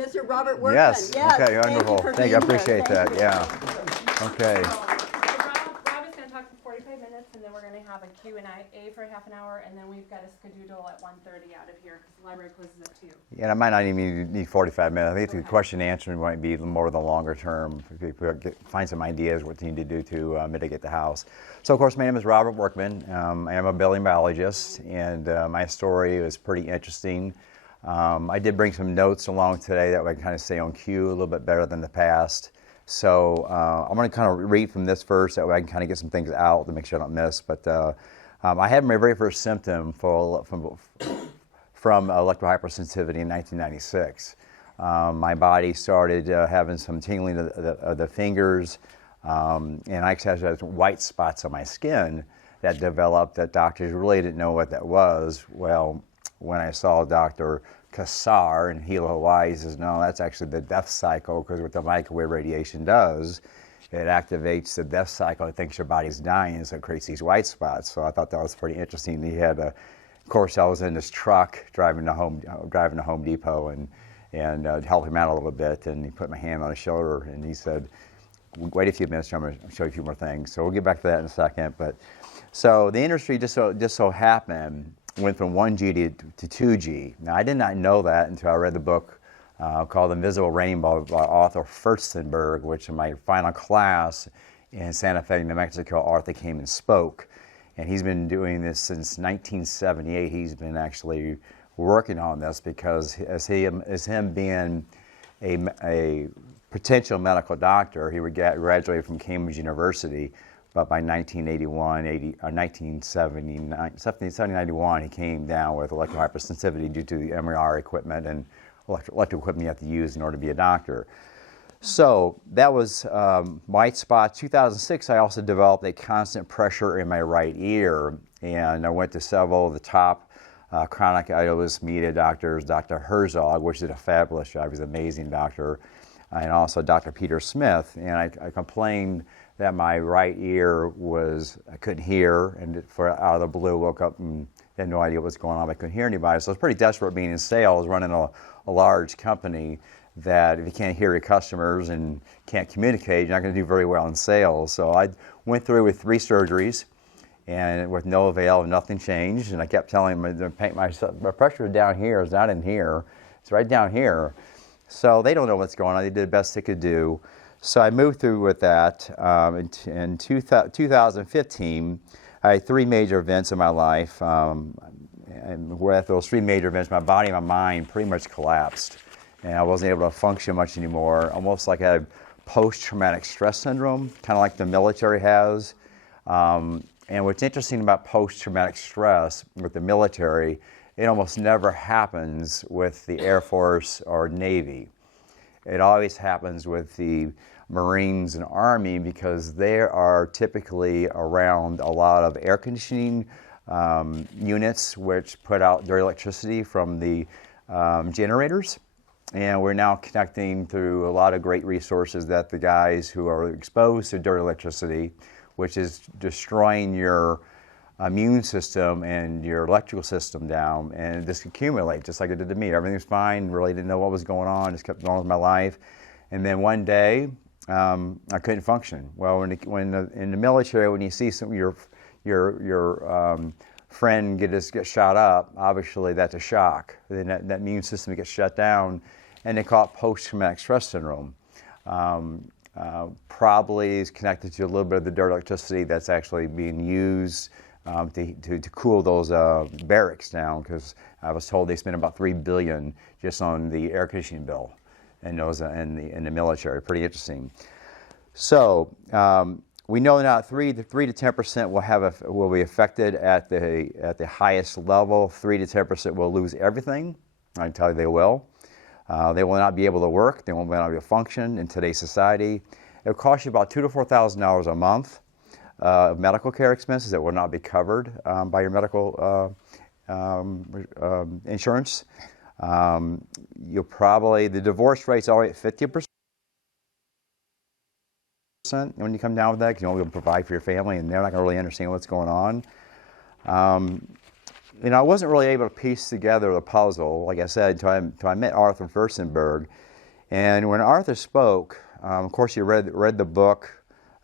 Mr. Robert Workman. Yes. Okay, wonderful. Thank you. I appreciate that. Yeah. Okay. Rob is going to talk for 45 minutes, and then we're going to have a Q&A for half an hour, and then we've got a skedoodle at 1:30 out of here because the library closes at 2. Yeah, I might not even need 45 minutes. I think the question and answering might be more the longer term. Find some ideas what you need to do to mitigate the house. So, of course, my name is Robert Workman. I am a building biologist, and my story is pretty interesting. I did bring some notes along today that would kind of stay on cue a little bit better than the past. So I'm going to kind of read from this first, that way I can kind of get some things out to make sure I don't miss. But I had my very first symptom from electrohypersensitivity in 1996. My body started having some tingling of the fingers, and I actually had white spots on my skin that developed that doctors really didn't know what that was. Well, when I saw Dr. Kassar in Hilo, Hawaii, he says, no, that's actually the death cycle, because what the microwave radiation does, it activates the death cycle. It thinks your body's dying, so it creates these white spots. So I thought that was pretty interesting. He had of course, I was in this truck driving to Home Depot and helped him out a little bit, and he put my hand on his shoulder, and he said, wait a few minutes, I'm going to show you a few more things. So we'll get back to that in a second. But so the industry just so happened went from 1G to 2G. Now, I did not know that until I read the book called Invisible Rainbow by author Furstenberg, which in my final class in Santa Fe, New Mexico, Arthur came and spoke. And he's been doing this since 1978. He's been actually working on this because as him being a potential medical doctor, he would graduate from Cambridge University. But by 1991, he came down with electrohypersensitivity due to the MRI equipment and electrical equipment you have to use in order to be a doctor. So that was white spot. 2006, I also developed a constant pressure in my right ear, and I went to several of the top chronic otoliths media doctors, Dr. Herzog, which did a fabulous job. He's an amazing doctor, and also Dr. Peter Smith. And I complained that my right ear I couldn't hear, and out of the blue woke up and had no idea what was going on. I couldn't hear anybody, so I was pretty desperate being in sales, running a large company, that if you can't hear your customers and can't communicate, you're not going to do very well in sales. So I went through with 3 surgeries, and with no avail, nothing changed. And I kept telling them, my pressure is down here, it's not in here, it's right down here. So they don't know what's going on. They did the best they could do. So I moved through with that. In 2015, I had 3 major events in my life. And with those 3 major events, my body and my mind pretty much collapsed. And I wasn't able to function much anymore, almost like I had post-traumatic stress syndrome, kind of like the military has. And what's interesting about post-traumatic stress with the military, it almost never happens with the Air Force or Navy. It always happens with the Marines and Army, because they are typically around a lot of air conditioning units which put out dirty electricity from the generators. And we're now connecting through a lot of great resources that the guys who are exposed to dirty electricity, which is destroying your immune system and your electrical system down, and just accumulate, just like it did to me. Everything was fine, really didn't know what was going on, just kept going with my life. And then one day, I couldn't function. Well, in the military, when you see some your friend get shot up, obviously that's a shock. Then that immune system gets shut down, and they call it post-traumatic stress syndrome. Probably is connected to a little bit of the dirty electricity that's actually being used to cool those barracks down, because I was told they spent about $3 billion just on the air conditioning bill in those in the military. Pretty interesting. So we know now 3 to 10% will be affected at the highest level. 3 to 10% will lose everything. I can tell you they will. They will not be able to work. They won't be able to function in today's society. It will cost you about $2,000 to $4,000 a month of medical care expenses that will not be covered by your medical insurance. The divorce rate's already at 50% when you come down with that, because you won't be able to provide for your family, and they're not going to really understand what's going on. I wasn't really able to piece together the puzzle, like I said, until I met Arthur Furstenberg. And when Arthur spoke, of course, he read the book.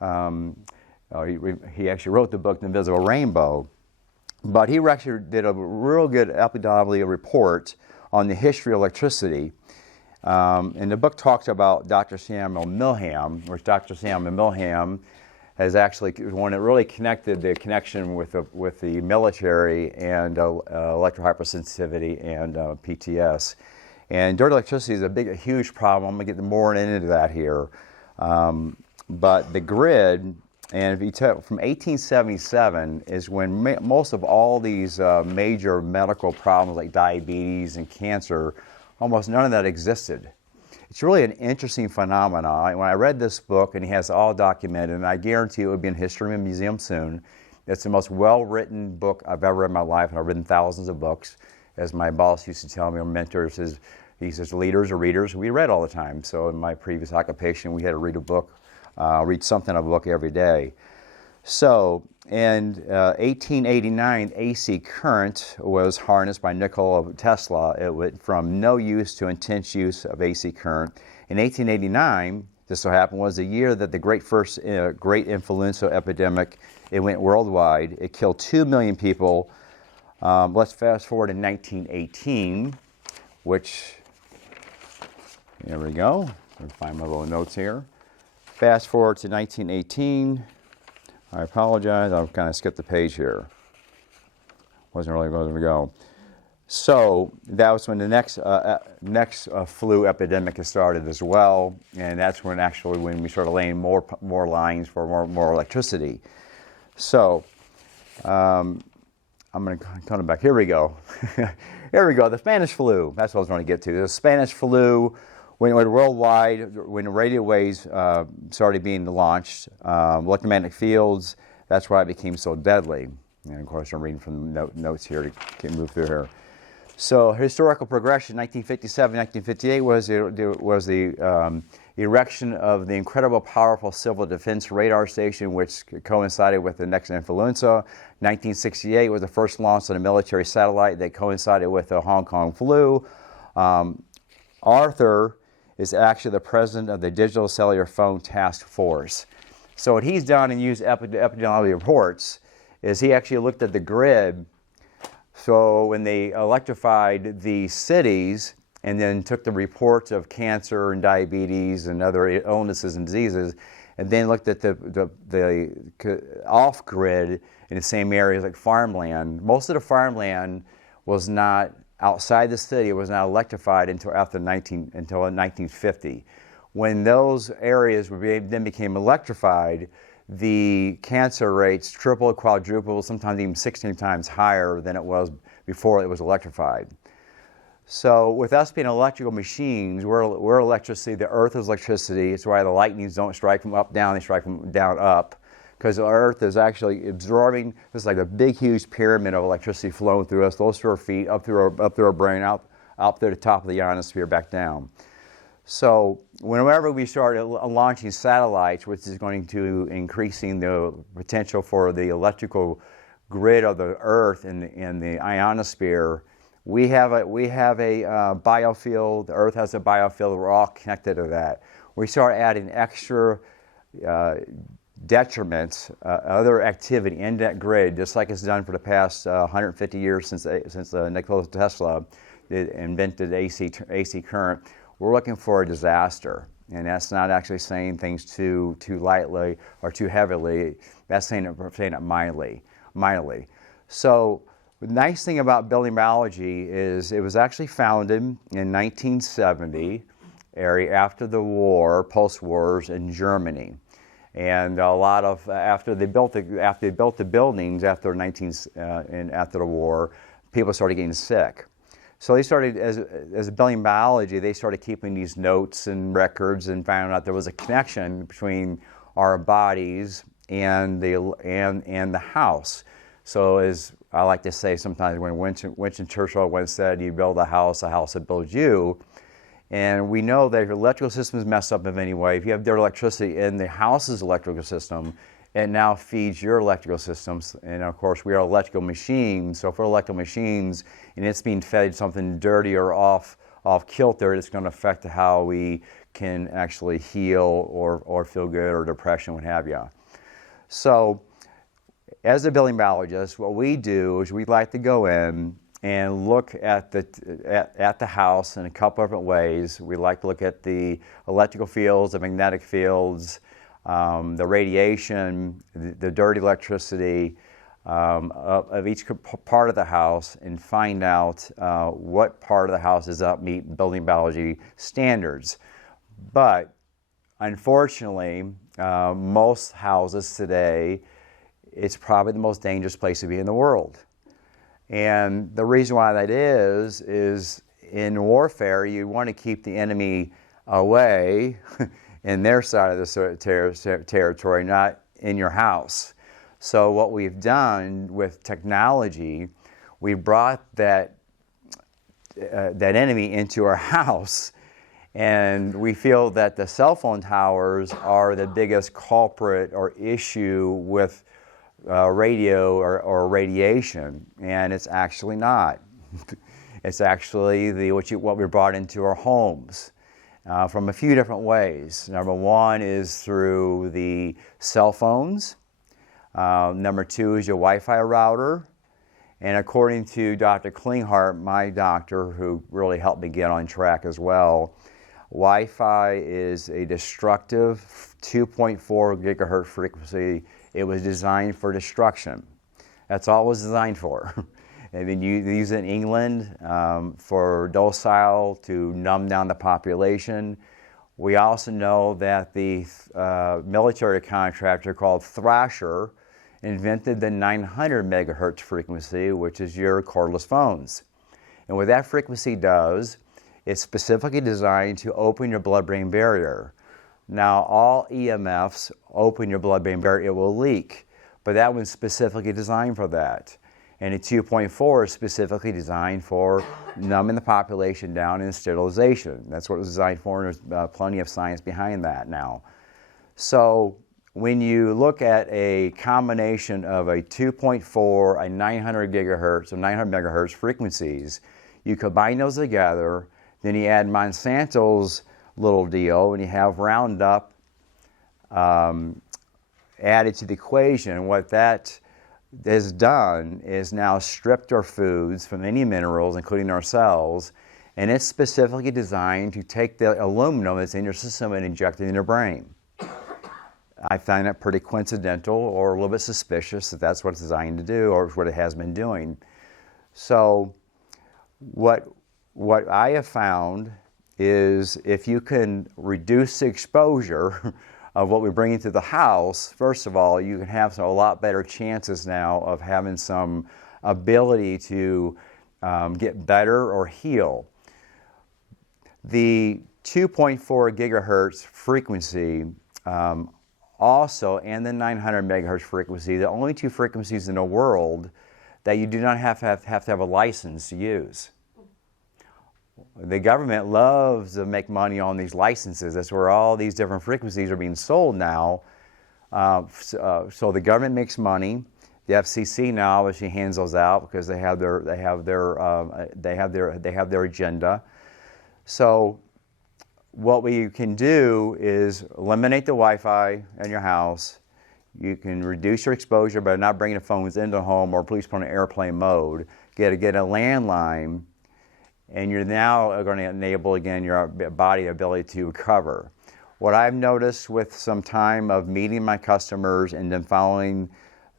He actually wrote the book, The Invisible Rainbow. But he actually did a real good epidemiology report on the history of electricity. And the book talks about Dr. Samuel Milham, which Dr. Samuel Milham has actually one that really connected the connection with the military and electrohypersensitivity and PTS. And dirty electricity is a huge problem. I'm going to get more into that here. But the grid, and if you tell, from 1877 is when most of all these major medical problems like diabetes and cancer, almost none of that existed. It's really an interesting phenomenon. When I read this book, and he has all documented, and I guarantee it would be in History Museum soon. It's the most well-written book I've ever read in my life, and I've written thousands of books. As my boss used to tell me, or mentors, he says, leaders are readers. We read all the time. So in my previous occupation, we had to read a book, read something of a book every day. So in 1889, AC current was harnessed by Nikola Tesla. It went from no use to intense use of AC current. In 1889, this so happened, was the year that the great influenza epidemic, it went worldwide. It killed 2 million people. Let's fast forward to 1918, which, here we go. I'll find my little notes here. Fast forward to 1918. I apologize, I've kind of skipped the page here. Wasn't really going to go. So that was when the next flu epidemic has started as well, and that's when we started laying more lines for more electricity. So I'm going to come back. Here we go. Here we go. The Spanish flu. That's what I was going to get to. The Spanish flu. When it went worldwide, when the radio waves started being launched, electromagnetic fields, that's why it became so deadly. And of course, I'm reading from the notes here to move through here. So historical progression, 1957, 1958 was the erection of the incredible powerful civil defense radar station, which coincided with the next influenza. 1968 was the first launch of a military satellite that coincided with the Hong Kong flu. Arthur is actually the president of the Digital Cellular Phone Task Force. So what he's done and used epidemiology reports is he actually looked at the grid. So when they electrified the cities and then took the reports of cancer and diabetes and other illnesses and diseases, and then looked at the off-grid in the same areas like farmland. Most of the farmland was not outside the city. It was not electrified until 1950. When those areas then became electrified, the cancer rates tripled, quadrupled, sometimes even 16 times higher than it was before it was electrified. So with us being electrical machines, we're electricity. The earth is electricity. It's why the lightnings don't strike from up down, they strike from down up. Because the earth is actually absorbing, it's like a big, huge pyramid of electricity flowing through us, those through our feet, up through our brain, out through the top of the ionosphere, back down. So whenever we started launching satellites, which is going to increasing the potential for the electrical grid of the earth and the ionosphere, we have a biofield. The earth has a biofield. We're all connected to that. We start adding extra detriments, other activity in that grid, just like it's done for the past 150 years since Nikola Tesla invented AC current. We're looking for a disaster, and that's not actually saying things too lightly or too heavily. That's saying it mildly. So the nice thing about building biology is it was actually founded in 1970, after the war, post-wars in Germany. And a lot of after they built the buildings after the war, people started getting sick. So they started as building biology. They started keeping these notes and records and found out there was a connection between our bodies and the house. So as I like to say sometimes, when Winston Churchill once said, "You build a house will build you." And we know that if your electrical system is messed up in any way, if you have dirty electricity in the house's electrical system, it now feeds your electrical systems. And of course, we are electrical machines. So if we're electrical machines and it's being fed something dirty or off kilter, it's going to affect how we can actually heal or feel good, or depression, what have you. So as a building biologist, what we do is we like to go in and look at the house in a couple of different ways. We like to look at the electrical fields, the magnetic fields, the radiation, the dirty electricity of each part of the house, and find out what part of the house does not meet building biology standards. But unfortunately, most houses today, it's probably the most dangerous place to be in the world. And the reason why that is in warfare, you want to keep the enemy away in their side of the territory, not in your house. So what we've done with technology, we brought that enemy into our house, and we feel that the cell phone towers are the biggest culprit or issue with radio or radiation, and it's actually not. It's actually what we brought into our homes from a few different ways. Number one is through the cell phones. Number two is your Wi-Fi router. And according to Dr. Klinghardt, my doctor, who really helped me get on track as well, Wi-Fi is a destructive 2.4 gigahertz frequency. It was designed for destruction. That's all it was designed for. I mean, you use it in England for docile to numb down the population. We also know that the military contractor called Thrasher invented the 900 megahertz frequency, which is your cordless phones. And what that frequency does, it's specifically designed to open your blood-brain barrier. Now, all EMFs open your blood-brain barrier, it will leak, but that one's specifically designed for that. And the 2.4 is specifically designed for numbing the population down and sterilization. That's what it was designed for, and there's plenty of science behind that now. So when you look at a combination of a 2.4, a 900 gigahertz, or 900 megahertz frequencies, you combine those together, then you add Monsanto's little deal, and you have Roundup added to the equation. What that has done is now stripped our foods from any minerals, including our cells, and it's specifically designed to take the aluminum that's in your system and inject it in your brain. I find that pretty coincidental, or a little bit suspicious, that that's what it's designed to do, or what it has been doing. So what I have found is if you can reduce the exposure of what we bring into the house, first of all, you can have a lot better chances now of having some ability to get better or heal. The 2.4 gigahertz frequency also, and the 900 megahertz frequency, the only two frequencies in the world that you do not have to have a license to use. The government loves to make money on these licenses. That's where all these different frequencies are being sold now. So the government makes money. The FCC now obviously hands those out because they have their agenda. So what we can do is eliminate the Wi-Fi in your house. You can reduce your exposure by not bringing the phones into the home, or please put on airplane mode. Get a landline. And you're now going to enable, again, your body ability to recover. What I've noticed with some time of meeting my customers and then following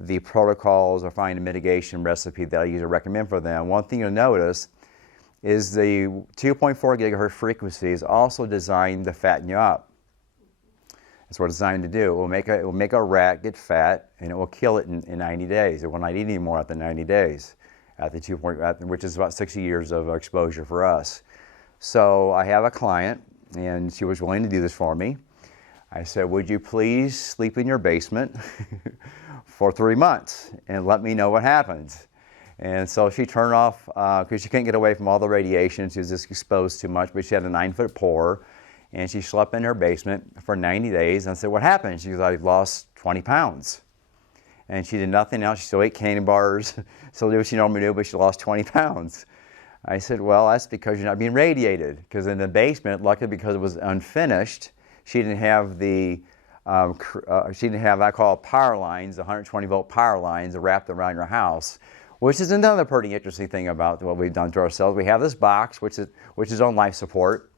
the protocols or finding a mitigation recipe that I usually recommend for them, one thing you'll notice is the 2.4 gigahertz frequency is also designed to fatten you up. That's what it's designed to do. It will make a rat get fat, and it will kill it in 90 days. It will not eat anymore after 90 days. Which is about 60 years of exposure for us. So I have a client, and she was willing to do this for me. I said, would you please sleep in your basement for 3 months and let me know what happens? And so she turned off, because she couldn't get away from all the radiation. She was just exposed too much, but she had a 9-foot pour, and she slept in her basement for 90 days. And I said, what happened? She goes, I lost 20 pounds. And she did nothing else. She still ate candy bars, still did what she normally do, but she lost 20 pounds. I said, well, that's because you're not being radiated. Because in the basement, luckily because it was unfinished, she didn't have the, she didn't have, I call it power lines, 120-volt power lines wrapped around your house, which is another pretty interesting thing about what we've done to ourselves. We have this box, which is on life support.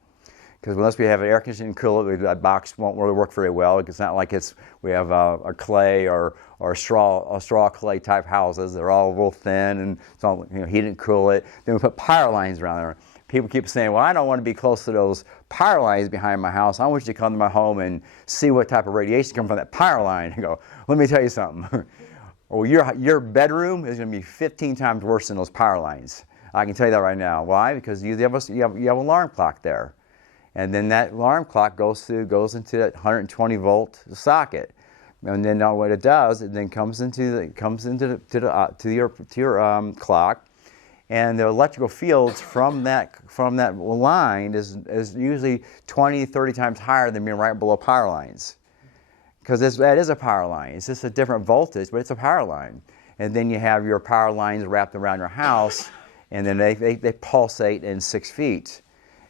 Because unless we have an air conditioning cooler, that box won't really work very well. It's not like we have a clay or straw clay type houses. They're all real thin and it's all, heat and cool it. Then we put power lines around there. People keep saying, well, I don't want to be close to those power lines behind my house. I want you to come to my home and see what type of radiation comes from that power line. I go, let me tell you something. Well, your bedroom is going to be 15 times worse than those power lines. I can tell you that right now. Why? Because you have an alarm clock there. And then that alarm clock goes into that 120-volt socket, and then what it does, it then comes into your clock, and the electrical fields from that line is usually 20, 30 times higher than being right below power lines, because that is a power line. It's just a different voltage, but it's a power line. And then you have your power lines wrapped around your house, and then they pulsate in 6 feet.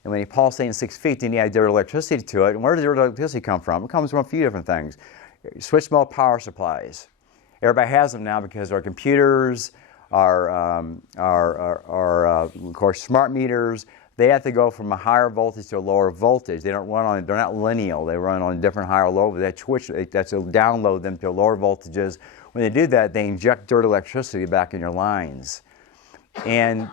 And when you pulsate in 6 feet, then you add direct electricity to it. And where does direct electricity come from? It comes from a few different things. Switch mode power supplies. Everybody has them now because our computers, of course, smart meters, they have to go from a higher voltage to a lower voltage. They don't run on, they're not lineal. They run on different higher or lower. That's to download them to lower voltages. When they do that, they inject direct electricity back in your lines. And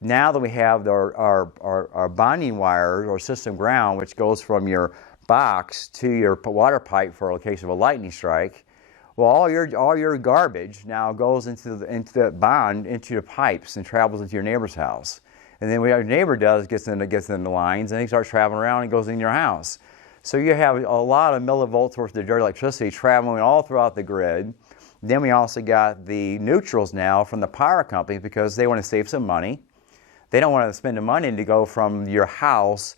now that we have our bonding wires or system ground, which goes from your box to your water pipe for a case of a lightning strike, well, all your garbage now goes into the bond, into your pipes, and travels into your neighbor's house. And then what your neighbor does gets in the lines, and he starts traveling around and goes in your house. So you have a lot of millivolts worth of direct electricity traveling all throughout the grid. Then we also got the neutrals now from the power company because they want to save some money. They don't want to spend the money to go from your house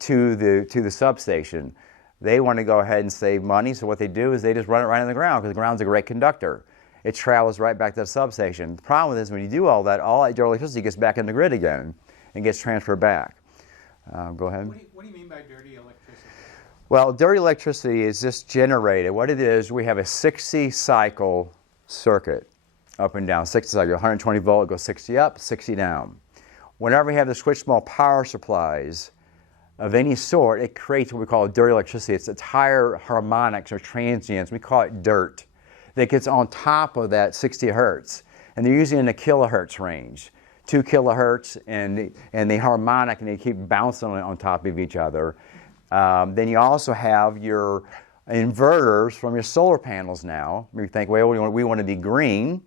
to the substation. They want to go ahead and save money, so what they do is they just run it right on the ground because the ground's a great conductor. It travels right back to the substation. The problem is when you do all that direct electricity gets back in the grid again and gets transferred back. Go ahead. What do you mean by dirty electricity? Well, dirty electricity is just generated. What it is, we have a 60 cycle circuit up and down. 60 cycle, 120 volt, it goes 60 up, 60 down. Whenever we have the switch mode power supplies of any sort, it creates what we call dirty electricity. It's higher harmonics or transients. We call it dirt that gets on top of that 60 hertz. And they're usually in the kilohertz range. 2 kilohertz and the harmonic, and they keep bouncing on top of each other. Then you also have your inverters from your solar panels now. You think, well, we want to be green.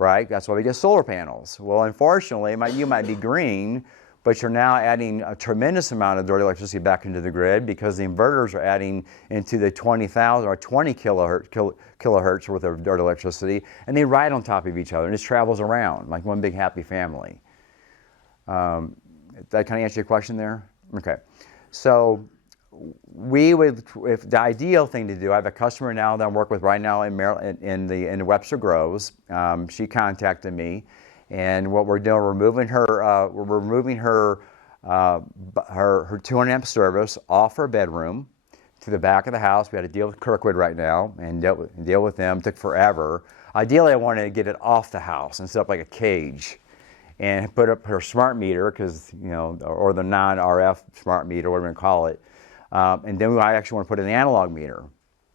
Right? That's why we get solar panels. Well, unfortunately, you might be green, but you're now adding a tremendous amount of dirty electricity back into the grid because the inverters are adding into the 20,000 or 20 kilohertz worth of dirty electricity, and they ride on top of each other, and it travels around like one big happy family. That kind of answer your question there? Okay. So if the ideal thing to do, I have a customer now that I work with right now in Maryland, in the Webster Groves. She contacted me, and what we're doing, we're removing her 200 amp service off her bedroom to the back of the house. We had to deal with Kirkwood right now and deal with them. It took forever. Ideally, I wanted to get it off the house and set up like a cage, and put up her smart meter, because or the non-RF smart meter, whatever you call it. And then I actually want to put in an analog meter,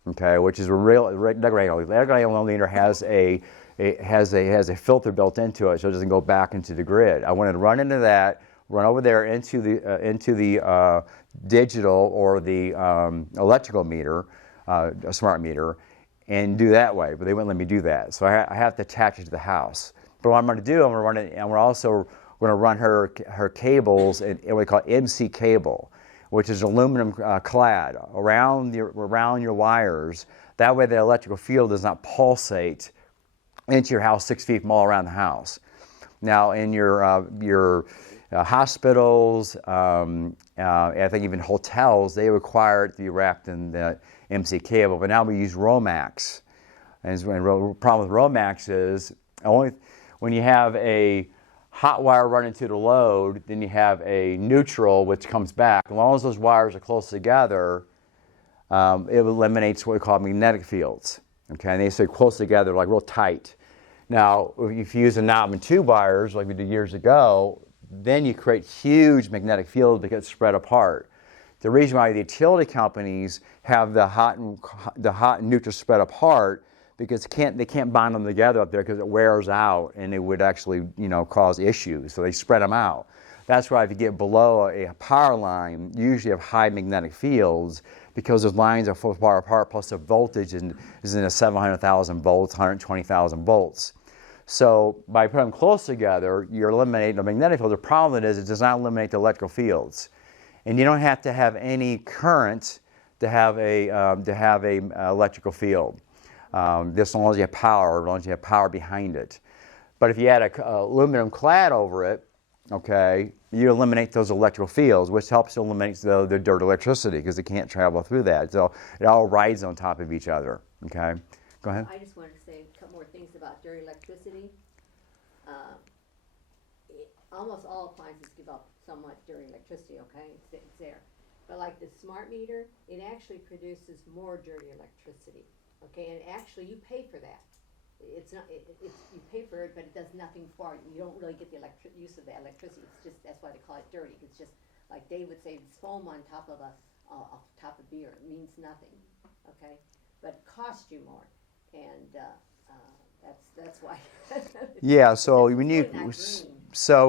okay, which is a real analog meter has a filter built into it, so it doesn't go back into the grid. I wanted to run into that, run over there into the digital or the electrical meter, a smart meter, and do that way. But they wouldn't let me do that, so I have to attach it to the house. But what I'm going to do, I'm going to run it, and we're also going to run her cables in what we call MC cable, which is aluminum clad around your wires. That way the electrical field does not pulsate into your house 6 feet from all around the house. Now in your hospitals, I think even hotels, they require it to be wrapped in the MC cable, but now we use Romax. And the problem with Romax is only when you have a hot wire running to the load, then you have a neutral which comes back. As long as those wires are close together, it eliminates what we call magnetic fields. Okay, and they stay close together, like real tight. Now, if you use a knob and tube wires like we did years ago, then you create huge magnetic fields that get spread apart. The reason why the utility companies have the hot and neutral spread apart, because they can't bind them together up there because it wears out and it would actually cause issues. So they spread them out. That's why if you get below a power line, you usually have high magnetic fields because those lines are far apart, plus the voltage is in the 700,000 volts, 120,000 volts. So by putting them close together, you're eliminating the magnetic field. The problem is it does not eliminate the electrical fields. And you don't have to have any current to have a electrical field. Just as long as you have power, as long as you have power behind it. But if you add a aluminum clad over it, okay, you eliminate those electrical fields, which helps to eliminate the dirt electricity because it can't travel through that. So it all rides on top of each other. Okay, go ahead. I just wanted to say a couple more things about dirty electricity. Almost all appliances give up somewhat dirty electricity, okay? It's there. But like the smart meter, it actually produces more dirty electricity, okay? And actually you pay for that. It's not, you pay for it, but it does nothing for you. You don't really get the use of the electricity. It's just, that's why they call it dirty. It's just, like Dave would say, it's foam on top of top of beer. It means nothing, okay? But it costs you more. And that's why. Yeah, so when really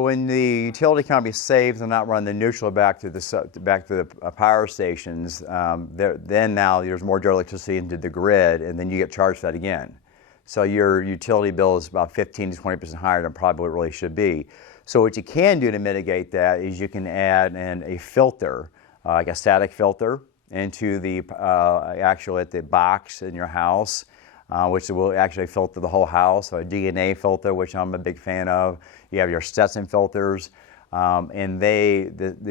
when the utility company saves and not run the neutral back to the power stations, then now there's more dirty electricity into the grid, and then you get charged for that again. So your utility bill is about 15 to 20% higher than probably what it really should be. So what you can do to mitigate that is you can add in a filter, like a static filter, into the at the box in your house, which will actually filter the whole house. So a DNA filter, which I'm a big fan of. You have your Stetson filters, and the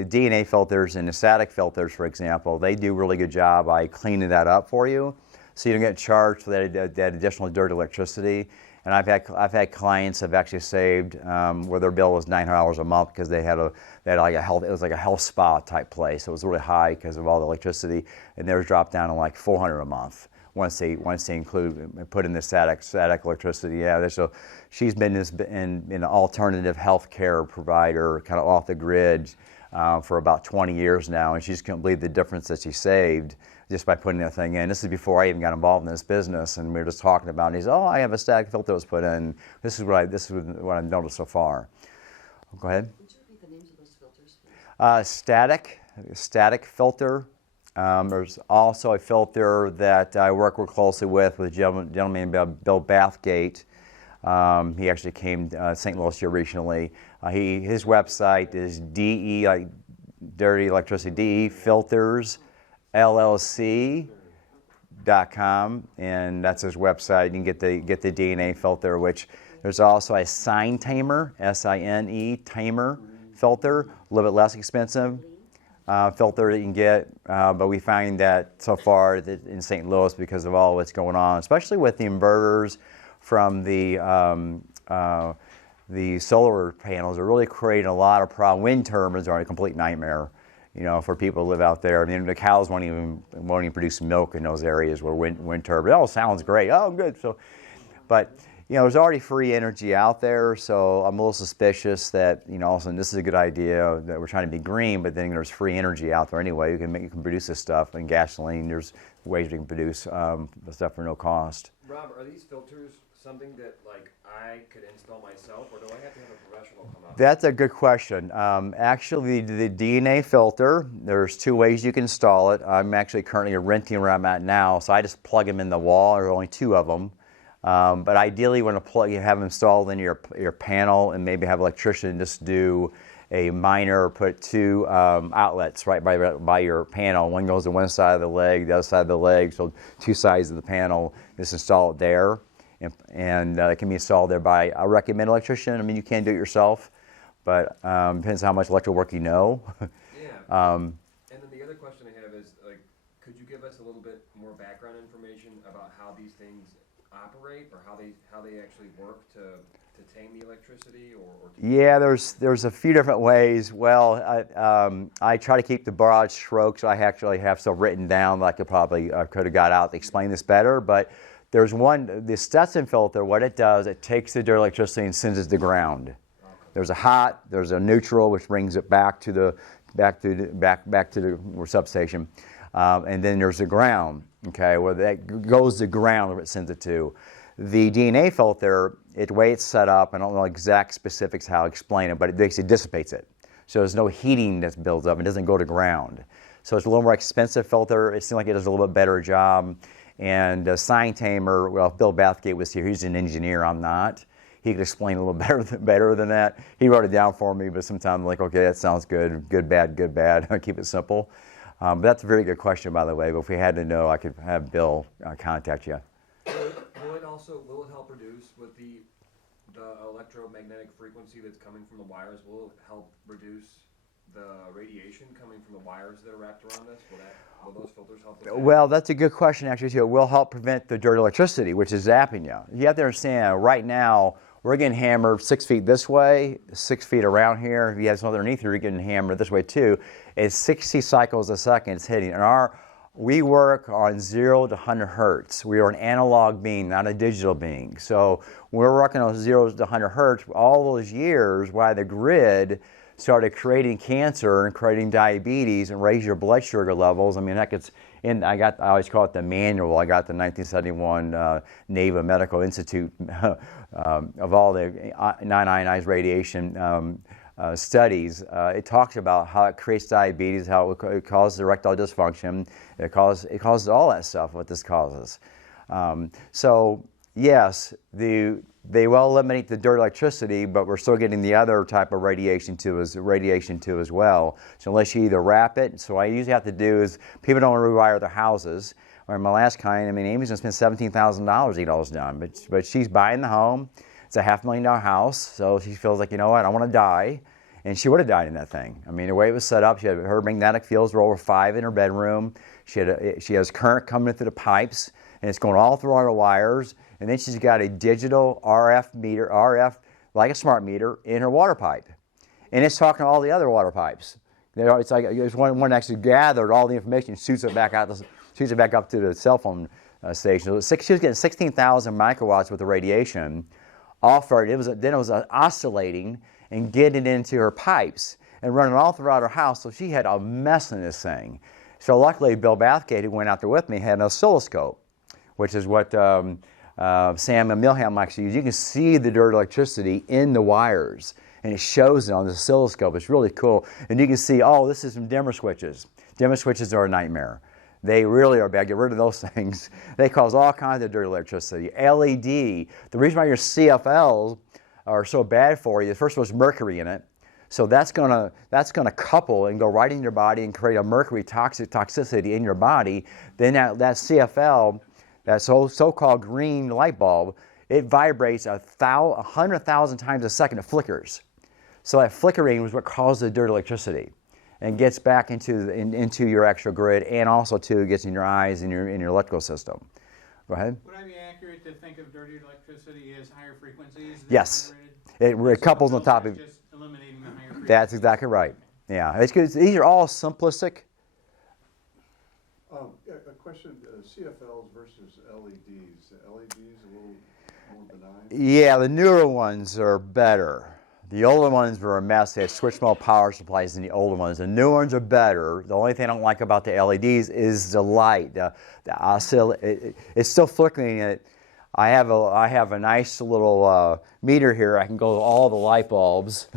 DNA filters and the static filters, for example, they do a really good job by cleaning that up for you, so you don't get charged for that additional dirty electricity. And I've had clients have actually saved where their bill was $900 a month because they had like it was like a health spa type place. So it was really high because of all the electricity, and theirs dropped down to like $400 a month once they put in the static electricity. Yeah, so she's been in an alternative health care provider, kind of off the grid, for about 20 years now, and she just couldn't believe the difference that she saved just by putting that thing in. This is before I even got involved in this business, and we were just talking about it. He said, "Oh, I have a static filter that was put in. This is what I've noticed so far." Go ahead. Would you repeat the names of those filters, please? Static filter. There's also a filter that I work closely with a gentleman named Bill Bathgate. He actually came to St. Louis here recently. His website is DE, like dirty electricity, DE filters, LLC.com, and that's his website. You can get the DNA filter, which there's also a sine tamer, SINE tamer filter, a little bit less expensive filter that you can get, but we find that so far that in St. Louis, because of all what's going on, especially with the inverters from the solar panels, are really creating a lot of problems. Wind turbines are a complete nightmare, for people to live out there. I mean, the cows won't even produce milk in those areas where wind turbines. Oh, sounds great. Oh, good. So, but there's already free energy out there, so I'm a little suspicious that all of a sudden this is a good idea that we're trying to be green, but then there's free energy out there anyway. You can produce this stuff, and gasoline. There's ways you can produce stuff for no cost. Rob, are these filters something that I could install myself, or do I have to have a professional come out? That's a good question. Actually, the DNA filter, there's two ways you can install it. I'm actually currently renting where I'm at now, so I just plug them in the wall. There are only two of them. But ideally, you want to have them installed in your panel, and maybe have an electrician just do a minor, put two outlets right by your panel. One goes to one side of the leg, the other side of the leg, so two sides of the panel. Just install it there. And it can be installed there by a recommended electrician. I mean, you can do it yourself, but depends how much electrical work you know. Yeah. And then the other question I have is, could you give us a little bit more background information about how these things operate, or how they actually work to tame the electricity, or to Yeah, there's a few different ways. Well, I try to keep the broad strokes. I actually have stuff written down that I could have got out to explain this better. But there's one, the Stetson filter. What it does, it takes the dirty electricity and sends it to the ground. There's a hot, there's a neutral, which brings it back to the substation, and then there's the ground. Okay, where that goes to ground, where it sends it to. The DNA filter, the way it's set up, I don't know exact specifics how to explain it, but it basically dissipates it. So there's no heating that builds up. It doesn't go to ground. So it's a little more expensive filter. It seems like it does a little bit better job. And Sign Tamer, well, if Bill Bathgate was here, he's an engineer, I'm not. He could explain a little better than that. He wrote it down for me, but sometimes I'm like, okay, that sounds good. Good, bad, good, bad. Keep it simple. But that's a very good question, by the way. But if we had to know, I could have Bill contact you. Will it help reduce with the electromagnetic frequency that's coming from the wires? Will it help reduce the radiation coming from the wires that are wrapped around this? Will those filters help with that? Well, that's a good question, actually, too. It will help prevent the dirty electricity, which is zapping you. You have to understand, right now, we're getting hammered 6 feet this way, 6 feet around here. If you have something underneath here, you're getting hammered this way, too. It's 60 cycles a second it's hitting. And we work on 0 to 100 hertz. We are an analog being, not a digital being. So we're working on 0 to 100 hertz. All those years, why the grid started creating cancer and creating diabetes and raise your blood sugar levels. I mean, heck, I always call it the manual. I got the 1971 Naval Medical Institute of all the non-ionized radiation studies. It talks about how it creates diabetes, how it causes erectile dysfunction. It causes all that stuff, what this causes. So yes, they will eliminate the dirty electricity, but we're still getting the other type of radiation too as well. So unless you either wrap it, so what I usually have to do is, people don't want to rewire their houses. Or in my last kind, I mean, Amy's going to spend $17,000 to get all this done, but she's buying the home. It's a $500,000 house, so she feels like, you know what, I want to die. And she would have died in that thing. I mean, the way it was set up, her magnetic fields were over 5 in her bedroom. She has current coming through the pipes, and it's going all through all the wires. And then she's got a digital RF meter, like a smart meter, in her water pipe. And it's talking to all the other water pipes. It's like there's one actually gathered all the information, shoots it back up to the cell phone station. So she was getting 16,000 microwatts with the radiation off her. Then it was oscillating and getting into her pipes and running all throughout her house. So she had a mess in this thing. So luckily, Bill Bathgate, who went out there with me, had an oscilloscope, which is what Sam and Milham actually use. You can see the dirty electricity in the wires, and it shows it on the oscilloscope. It's really cool. And you can see, oh, this is some dimmer switches. Dimmer switches are a nightmare. They really are bad. Get rid of those things. They cause all kinds of dirty electricity. LED, the reason why your CFLs are so bad for you, first of all, there's mercury in it. So that's gonna couple and go right in your body and create a mercury toxicity in your body. Then that CFL, that so-called green light bulb, it vibrates 100,000 times a second. It flickers. So that flickering was what caused the dirty electricity, and gets back into your actual grid, and also too gets in your eyes and in your electrical system. Go ahead. Would I be accurate to think of dirty electricity as higher frequencies? Yes. It couples on top of. Just eliminating the higher frequencies. That's exactly right. Yeah, it's good. These are all simplistic. A question: CFLs versus LEDs. The LEDs a little more benign. Yeah, the newer ones are better. The older ones were a mess. They had switch mode power supplies in the older ones. The new ones are better. The only thing I don't like about the LEDs is the light. It's still flickering. I have a nice little meter here. I can go to all the light bulbs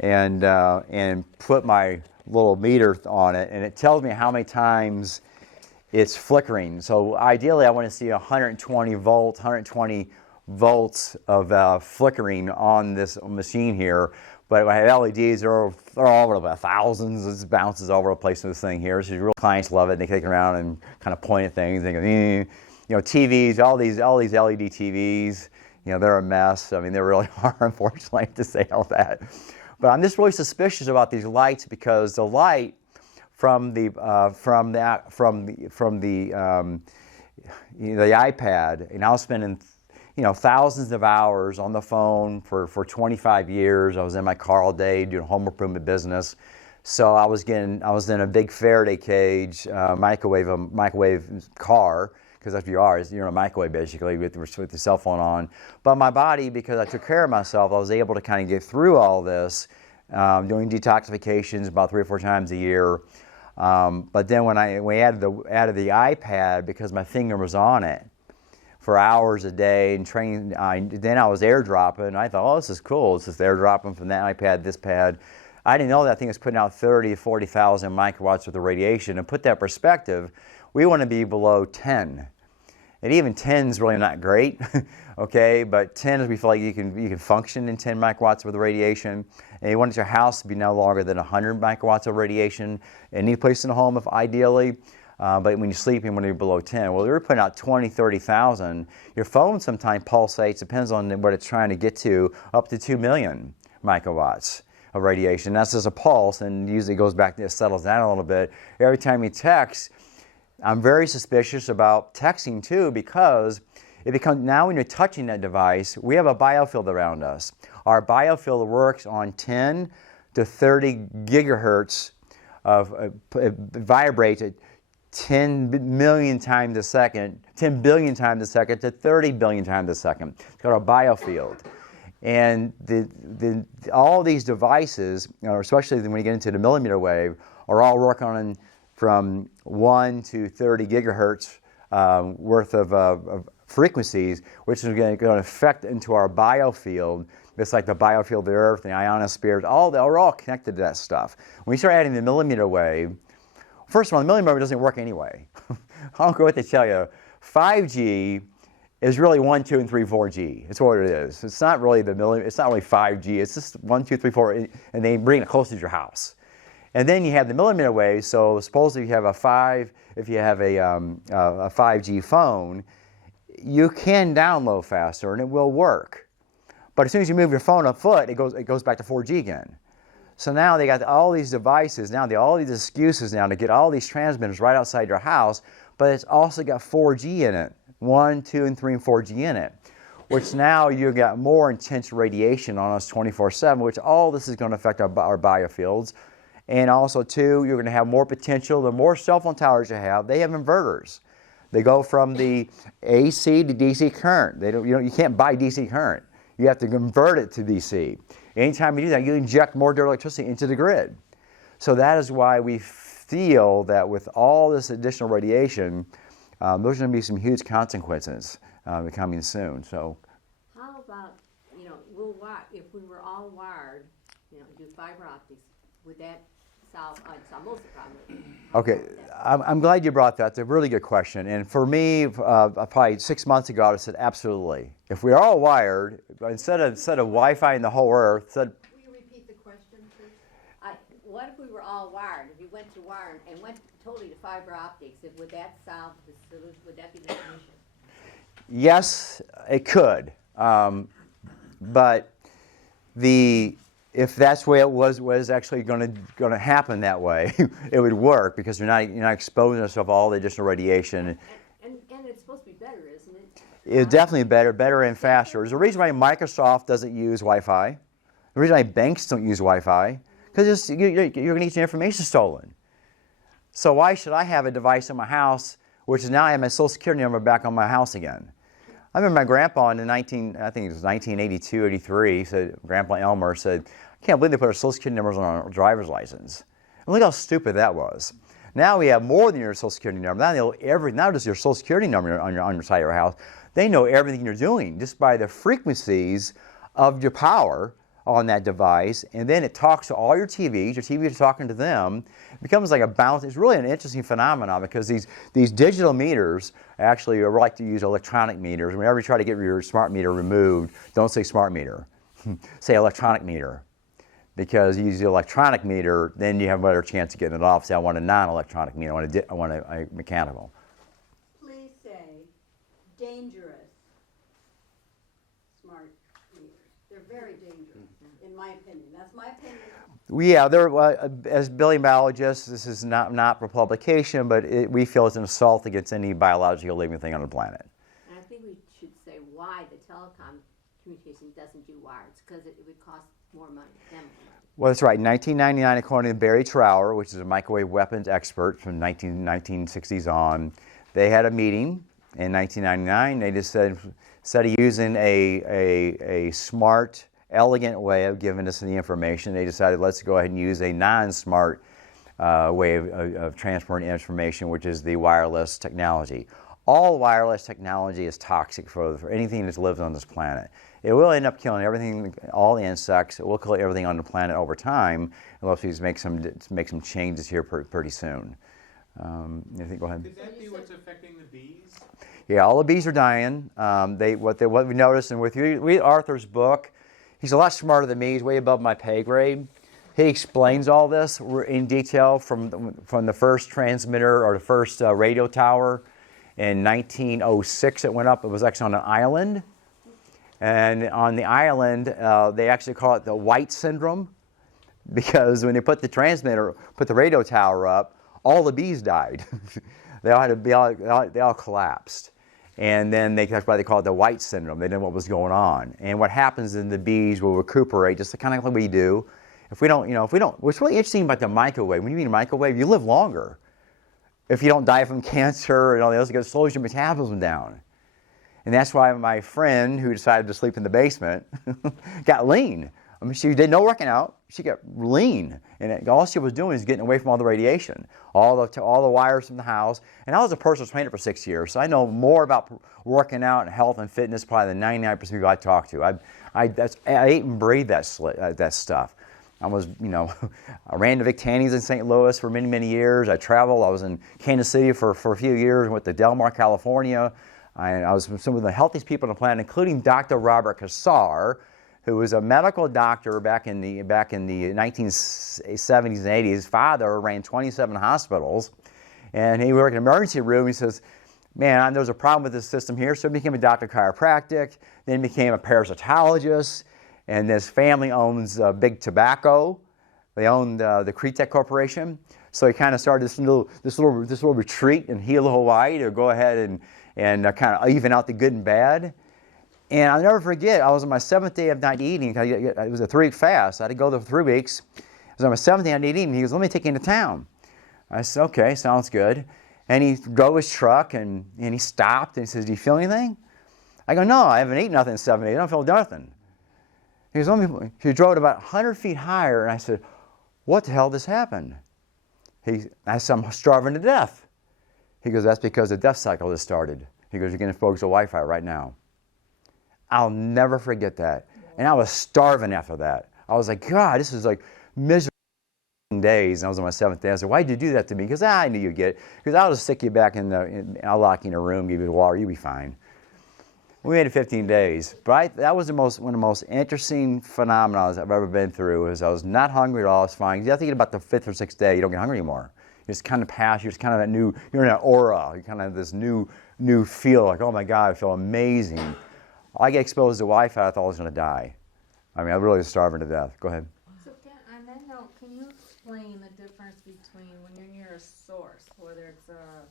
and put my little meter on it, and it tells me how many times it's flickering. So ideally, I want to see 120 volts of flickering on this machine here. But when I have LEDs, they're all over the thousands. It bounces all over the place with this thing here. So real clients love it. They take it around and kind of point at things. They go, You know, TVs, all these LED TVs, you know, they're a mess. I mean, they really are, unfortunately, to say all that. But I'm just really suspicious about these lights, because the light from the the iPad, and I was spending thousands of hours on the phone for 25 years. I was in my car all day doing home improvement business. So I was in a big Faraday cage, microwave car, because that's what you are, you're in a microwave basically with the cell phone on. But my body, because I took care of myself, I was able to kind of get through all this, doing detoxifications about 3 or 4 times a year. But then when we added the iPad, because my finger was on it for hours a day and training, then I was airdropping. And I thought, oh, this is cool. It's just airdropping from that iPad, this pad. I didn't know that thing was putting out 30 to 40,000 microwatts worth of radiation. And put that in perspective, we want to be below 10. And even 10 is really not great, okay? But 10 is we feel like you can function in 10 microwatts worth of radiation. And you want your house to be no longer than 100 microwatts of radiation. Any place in the home, if ideally. But when you sleep, you want to be below 10. Well, you're putting out 20, 30,000. Your phone sometimes pulsates, depends on what it's trying to get to, up to 2 million microwatts of radiation. That's just a pulse, and usually goes back, it settles down a little bit. Every time you text, I'm very suspicious about texting too, because it becomes, now when you're touching that device, we have a biofield around us. Our biofield works on 10 to 30 gigahertz it vibrates at 10 million times a second, 10 billion times a second to 30 billion times a second. It's called a biofield. And all these devices, especially when you get into the millimeter wave, are all working on from 1 to 30 gigahertz worth of frequencies, which is going to affect into our biofield. It's like the biofield of the Earth, the ionosphere, we're all connected to that stuff. When you start adding the millimeter wave, first of all, the millimeter wave doesn't work anyway. I don't care what they tell you. 5G is really 1, 2, and 3, 4G. It's what it is. It's not really it's not really 5G. It's just 1, 2, 3, 4, and they bring it closer to your house. And then you have the millimeter wave. So suppose if you have a 5G phone, you can download faster and it will work. But as soon as you move your phone a foot, it goes back to 4G again. So now they got all these devices, all these excuses now to get all these transmitters right outside your house, but it's also got 4G in it, 1, 2, and 3, and 4G in it, which now you've got more intense radiation on us 24/7, which all this is going to affect our biofields. And also, too, you're going to have more potential. The more cell phone towers you have, they have inverters. They go from the AC to DC current. You can't buy DC current. You have to convert it to DC. Anytime you do that, you inject more direct electricity into the grid. So that is why we feel that with all this additional radiation, there's going to be some huge consequences coming soon. So, How about, if we were all wired, do fiber optics, would that solve most of the problem? okay, I'm glad you brought that. It's a really good question. And for me, probably 6 months ago, I said absolutely. If we're all wired, instead of Wi-Fi in the whole Earth, Will you repeat the question, please? What if we were all wired? If you went to wire and went totally to fiber optics, would that solve the solution? Would that be the solution? yes, it could. But if that's the way it was actually going to happen that way, it would work, because you're not exposing yourself to all the additional radiation. And it's supposed to be better, isn't it? It's definitely better and faster. There's a reason why Microsoft doesn't use Wi-Fi. The reason why banks don't use Wi-Fi, because you're going to get your information stolen. So why should I have a device in my house, which is now I have my Social Security number back on my house again? I remember my grandpa in I think it was 1982, 83, said, Grandpa Elmer said, I can't believe they put our Social Security numbers on our driver's license. And look how stupid that was. Now we have more than your Social Security number. Now they know not just your Social Security number on your side of your house. They know everything you're doing just by the frequencies of your power on that device, and then it talks to all your TVs. Your TVs are talking to them. It becomes like a balance. It's really an interesting phenomenon, because these digital meters actually like to use electronic meters. Whenever you try to get your smart meter removed, don't say smart meter. Say electronic meter. Because you use the electronic meter, then you have a better chance of getting it off. Say, I want a non-electronic meter. I want a mechanical. Please say dangerous smart meters. They're very dangerous, in my opinion. That's my opinion. Yeah, as biologists, this is not for publication, but we feel it's an assault against any biological living thing on the planet. And I think we should say why the telecom communication doesn't do wires, because it would cost more money, them more money. Well, that's right. In 1999, according to Barry Trower, which is a microwave weapons expert from 1960s on, they had a meeting in 1999. They just said, instead of using a smart, elegant way of giving us the information, they decided let's go ahead and use a non-smart way of transporting information, which is the wireless technology. All wireless technology is toxic for anything that lives on this planet. It will end up killing everything, all the insects. It will kill everything on the planet over time, unless we make some changes here pretty soon. You think? Go ahead. Could that be what's affecting the bees? Yeah, all the bees are dying. What we noticed, and with read Arthur's book, he's a lot smarter than me. He's way above my pay grade. He explains all this in detail from the first transmitter or the first radio tower in 1906. It went up. It was actually on an island. And on the island, they actually call it the white syndrome, because when they put the radio tower up, all the bees died. They all collapsed. And then that's why they call it the white syndrome. They didn't know what was going on. And what happens is the bees will recuperate, just kind of like we do. What's really interesting about the microwave, when you eat a microwave, you live longer. If you don't die from cancer and all the other stuff, it slows your metabolism down. And that's why my friend who decided to sleep in the basement got lean. I mean, she did no working out. She got lean. And all she was doing is getting away from all the radiation, all the wires from the house. And I was a personal trainer for 6 years, so I know more about working out and health and fitness probably than 99% of people I talk to. I ate and breathed that stuff. I ran the Vic Tannies in St. Louis for many, many years. I traveled. I was in Kansas City for a few years. I went to Del Mar, California. I was with some of the healthiest people on the planet, including Dr. Robert Kassar, who was a medical doctor back in the 1970s and 80s. His father ran 27 hospitals, and he worked in an emergency room. He says, man, there's a problem with this system here. So he became a doctor of chiropractic, then became a parasitologist, and his family owns Big Tobacco. They own the Cretek Corporation. So he kind of started this little retreat in Hilo, Hawaii, to go ahead and kind of even out the good and bad. And I'll never forget, I was on my 7th day of not eating. It was a 3-week fast. I had to go there for 3 weeks. I was on my 7th day of not eating. He goes, let me take you into town. I said, okay, sounds good. And he drove his truck, and he stopped, and he says, do you feel anything? I go, no, I haven't eaten nothing in 7 days. I don't feel nothing. He goes, he drove it about 100 feet higher, and I said, what the hell just happened? I said, I'm starving to death. He goes, that's because the death cycle has started. He goes, you're getting exposed to Wi-Fi right now. I'll never forget that. And I was starving after that. I was like, God, this is like miserable days. And I was on my 7th day. I said, why'd you do that to me? Because I knew you'd get it. Because I'll just stick you back I'll lock you in a room, give you the water, you'll be fine. We made it 15 days. But that was one of the most interesting phenomena I've ever been through. Is I was not hungry at all. It's fine. You have to get about the 5th or 6th day, you don't get hungry anymore. You just kind of pass. You're just kind of you're in an aura. You kind of have this new feel, like, oh my God, I feel amazing. I get exposed to Wi-Fi, I thought I was going to die. I mean, I really was starving to death. Go ahead. So on that note, can you explain the difference between when you're near a source, whether it's a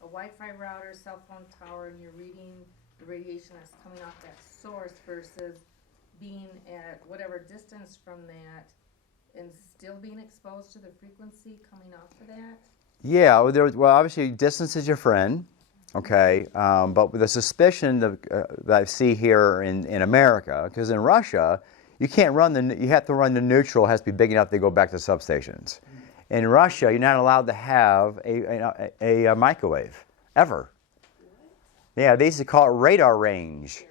Wi-Fi router, cell phone tower, and you're reading the radiation that's coming off that source versus being at whatever distance from that and still being exposed to the frequency coming off of that? Yeah, well, obviously distance is your friend. Okay, but with the suspicion that I see here in America, because in Russia, you have to run the neutral, it has to be big enough to go back to substations. In Russia, you're not allowed to have a microwave, ever. Yeah, they used to call it radar range.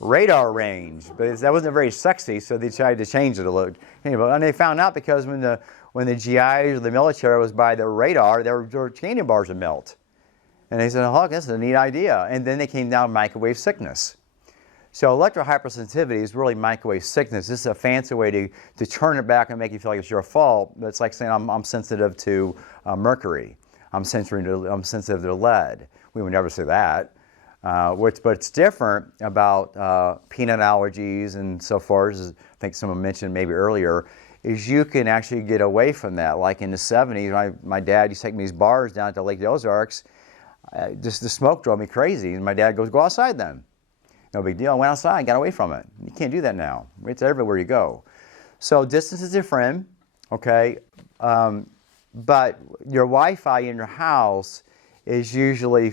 Radar range, but that wasn't very sexy, so they tried to change it a little. Anyway, and they found out because when the GIs or the military was by the radar, their candy bars would melt. And they said, oh, this is a neat idea. And then they came down to microwave sickness. So electrohypersensitivity is really microwave sickness. This is a fancy way to turn it back and make you feel like it's your fault. It's like saying I'm sensitive to mercury. I'm sensitive to lead. We would never say that. But it's different about peanut allergies and so forth, as I think someone mentioned maybe earlier, is you can actually get away from that. Like in the 70s, my dad used to take me these bars down to Lake the Ozarks. Just the smoke drove me crazy. And my dad goes, go outside then. No big deal. I went outside, got away from it. You can't do that now. It's everywhere you go. So distance is your friend, okay? But your Wi-Fi in your house is usually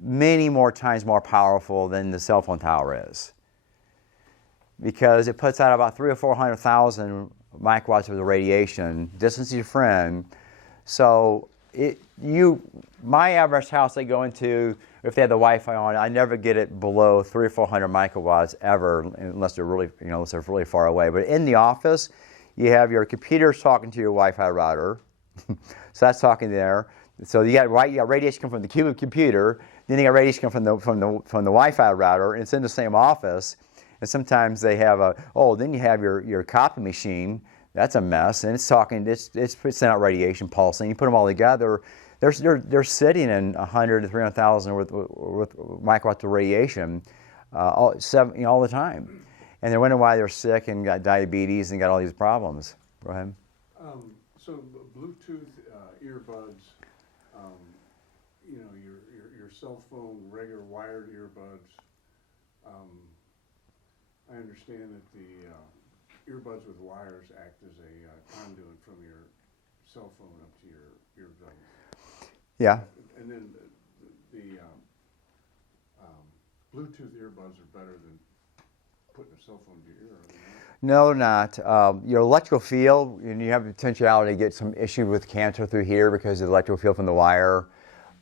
many more times more powerful than the cell phone tower is, because it puts out about 300,000 or 400,000 microwatts of the radiation. Distance is your friend. So my average house I go into, if they have the Wi-Fi on, I never get it below 300 or 400 microwatts ever, unless they're really far away. But in the office, you have your computer talking to your Wi-Fi router, so that's talking there. So you got radiation come from the computer, then you got radiation come from the Wi-Fi router, and it's in the same office. And sometimes they have then you have your copy machine. That's a mess, and it's sending out radiation pulsing. You put them all together, they're sitting in 100 to 300,000 with microwatts of radiation all the time, and they're wondering why they're sick and got diabetes and got all these problems. Go ahead. So Bluetooth earbuds, your cell phone, regular wired earbuds. I understand that the earbuds with wires act as a conduit from your cell phone up to your eardrum. Yeah. And then the Bluetooth earbuds are better than putting a cell phone to your ear, are they not? No, not. Your electrical field, and you have the potentiality to get some issue with cancer through here because of the electrical field from the wire.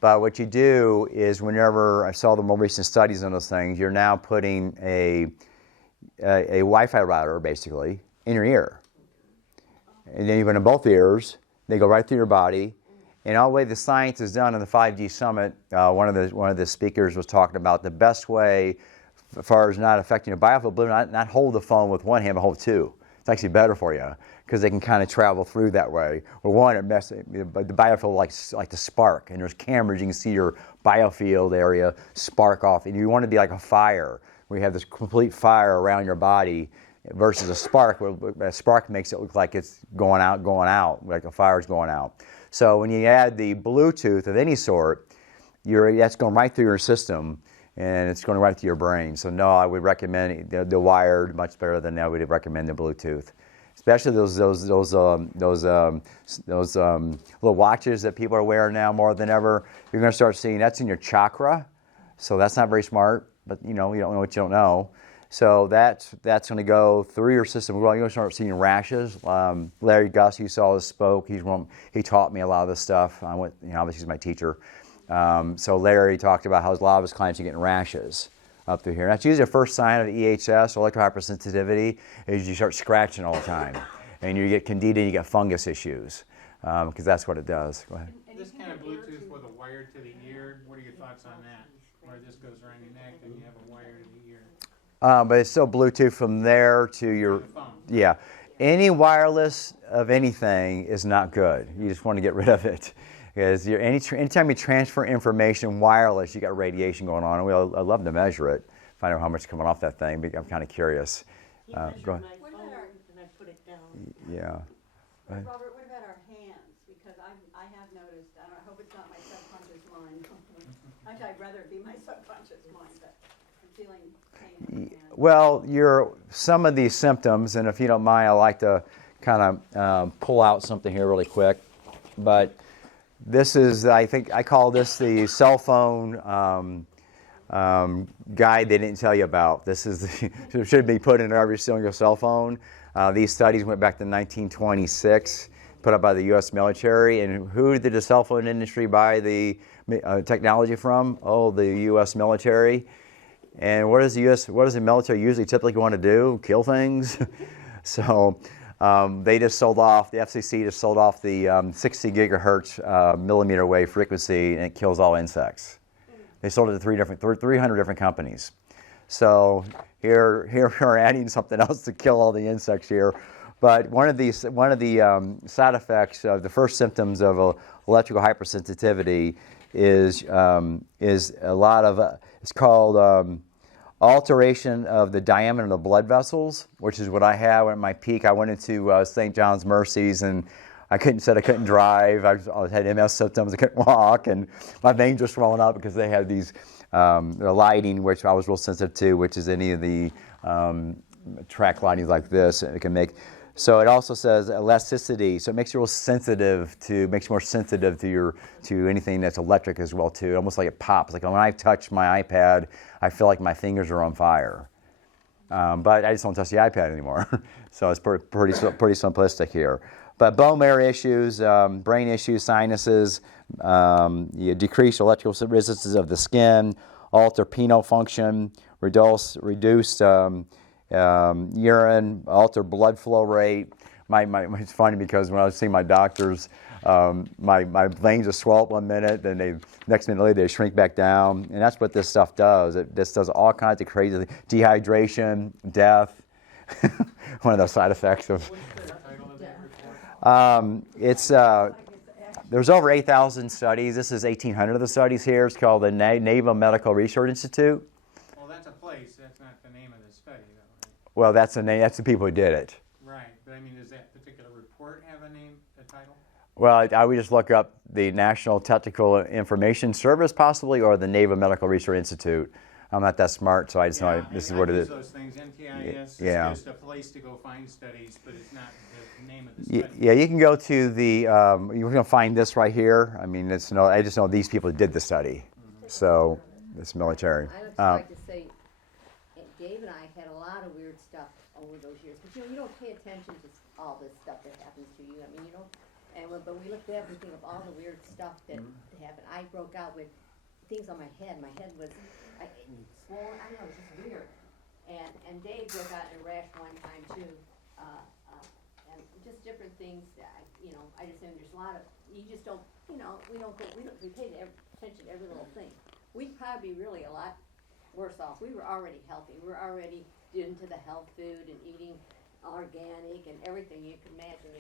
But what you do is, whenever I saw the more recent studies on those things, you're now putting a Wi-Fi router, basically, in your ear. And then you put it in both ears. They go right through your body. And all the way the science is done in the 5G summit, one of the speakers was talking about the best way, as far as not affecting your biofield, but not hold the phone with one hand, but hold two. It's actually better for you because they can kind of travel through that way. Well, one, but the biofield like to spark, and there's cameras, you can see your biofield area spark off. And you want to be like a fire, where you have this complete fire around your body, versus a spark. A spark makes it look like it's going out, like a fire's going out. So when you add the Bluetooth of any sort, that's going right through your system, and it's going right to your brain. So no, I would recommend the wired much better than I would recommend the Bluetooth. Especially those little watches that people are wearing now more than ever. You're going to start seeing that's in your chakra, so that's not very smart. But you don't know what you don't know. So that's going to go through your system. Well, you're going to start seeing rashes. Larry Gus, you saw this spoke. He taught me a lot of this stuff. Obviously he's my teacher. So Larry talked about how a lot of his clients are getting rashes up through here. And that's usually the first sign of EHS, or electrohypersensitivity, is you start scratching all the time. And you get candida, you get fungus issues, because that's what it does. Go ahead. This kind of Bluetooth with a wire to the ear, what are your thoughts on that? Where this goes around your neck and you have a wire to the ear. But it's still Bluetooth from there to your phone. Yeah. Any wireless of anything is not good. You just want to get rid of it. Because anytime you transfer information wireless, you got radiation going on. And I love to measure it, find out how much is coming off that thing. But I'm kind of curious. Go ahead. What about and I put it down. Yeah. Robert, what about our hands? Because I have noticed, I hope it's not my subconscious mind. I'd rather it be my subconscious mind, but I'm feeling pain in my hands. Well, some of these symptoms, and if you don't mind, I like to kind of pull out something here really quick. But this is, I call this the cell phone guide they didn't tell you about. This should be put in every single cell phone. These studies went back to 1926, put up by the U.S. military. And who did the cell phone industry buy the technology from? Oh, the U.S. military. And what does the military usually typically want to do? Kill things. So they just sold off, the FCC just sold off the 60 gigahertz millimeter wave frequency, and it kills all insects. They sold it to 300 different companies. So here we're adding something else to kill all the insects here. But one of the side effects of the first symptoms of electrical hypersensitivity is a lot of, it's called alteration of the diameter of the blood vessels, which is what I have at my peak. I went into St. John's Mercy's and I couldn't drive. I had MS symptoms. I couldn't walk, and my veins were swelling up because they had these the lighting, which I was real sensitive to, which is any of the track lighting like this. It can make. So it also says elasticity, so it makes you more sensitive to anything that's electric as well too. Almost like it pops. Like when I touch my iPad, I feel like my fingers are on fire. But I just don't touch the iPad anymore. So it's pretty simplistic here. But bone marrow issues, brain issues, sinuses, you decrease electrical resistance of the skin, alter penile function, reduce urine, alter blood flow rate. It's funny because when I was seeing my doctors, my veins just swell up 1 minute, then next minute later they shrink back down, and that's what this stuff does. This does all kinds of crazy things. Dehydration, death. One of the side effects of. There's over 8,000 studies. This is 1,800 of the studies here. It's called the Naval Medical Research Institute. Well, that's a place. That's not the name of the study, though, right? Well, that's the name. That's the people who did it. Right, but I mean, does that particular report have a name, a title? Well, I would just look up the National Technical Information Service, possibly, or the Naval Medical Research Institute. I'm not that smart, so I just know this is what it is. Those things, NTIS, Yeah. is just a place to go find studies, but it's not the name of the study. Yeah, you can go to the. You're going to find this right here. I mean, I just know these people did the study, so it's military. I would like to say, Dave and I had a lot of weird stuff over those years, but you don't pay attention to all this stuff that happens to you. I mean, you don't. But we looked at everything of all the weird stuff that happened. I broke out with things on my head. My head was swollen. I don't know, it was just weird. And Dave broke out in a rash one time too. And just different things that I just think there's a lot of, you just don't, we pay attention to every little thing. We'd probably be really a lot worse off. We were already healthy. We were already into the health food and eating organic and everything you can imagine,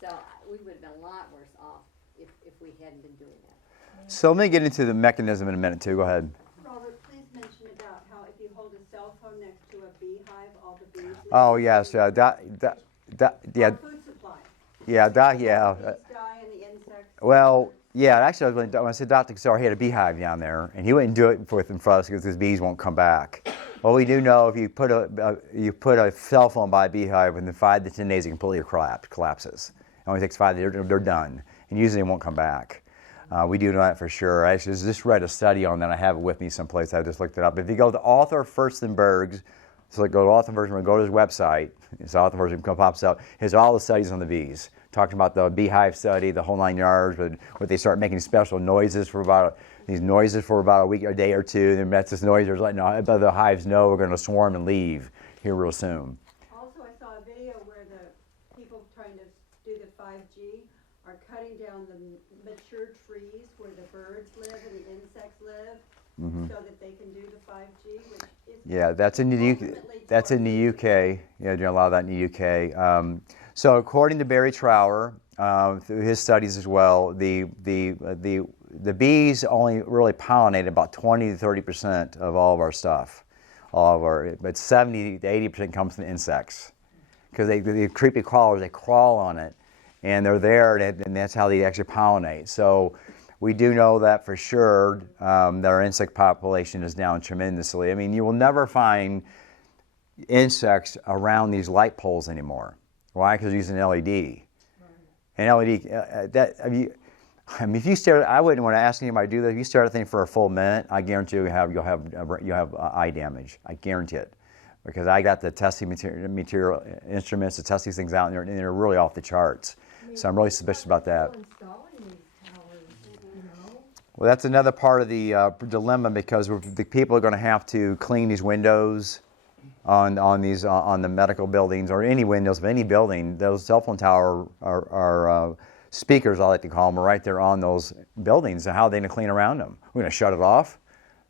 So we would have been a lot worse off if we hadn't been doing that. So let me get into the mechanism in a minute too. Go ahead. Robert, please mention about how if you hold a cell phone next to a beehive, all the bees. Oh yes, yeah. Our food supply. Yeah, The bees die and the insects. Well, yeah. Actually, when I said Dr. Casar, he had a beehive down there, and he wouldn't do it for us because his bees won't come back. Well, we do know if you put a cell phone by a beehive, within 5 to 10 days, it completely collapses. It only takes 5 days; they're done, and usually they won't come back. We do know that for sure. I actually just read a study on that. I have it with me someplace. I just looked it up. If you go to Arthur Furstenberg's, so go to Arthur Furstenberg, go to his website. It's Arthur Furstenberg pops up. Here's all the studies on the bees. Talking about the beehive study, the whole 9 yards. But they start making special noises for about a week, a day or two. Then that's this noise. There's letting the hives know we're going to swarm and leave here real soon. Also, I saw a video where the people trying to do the 5G are cutting down the mature trees where the birds live and the insects live, so that they can do the 5G, which is that's in the UK. Yeah, doing a lot of that in the UK. So according to Barry Trower, through his studies as well, the bees only really pollinate about 20 to 30% of all of our stuff. But 70 to 80% comes from the insects, because the creepy crawlers, they crawl on it, and they're there, and that's how they actually pollinate. So we do know that for sure, that our insect population is down tremendously. I mean, you will never find insects around these light poles anymore. Why? Because they're using LED. And LED, if you stare, I wouldn't want to ask anybody to do that. If you stare at a thing for a full minute, I guarantee you'll have eye damage. I guarantee it, because I got the testing material instruments to test these things out, and they're really off the charts. So I'm really suspicious about that. Well, that's another part of the dilemma, because the people are going to have to clean these windows on the medical buildings, or any windows of any building. Those cell phone tower are speakers, I like to call them, are right there on those buildings. So how are they going to clean around them? We're going to shut it off?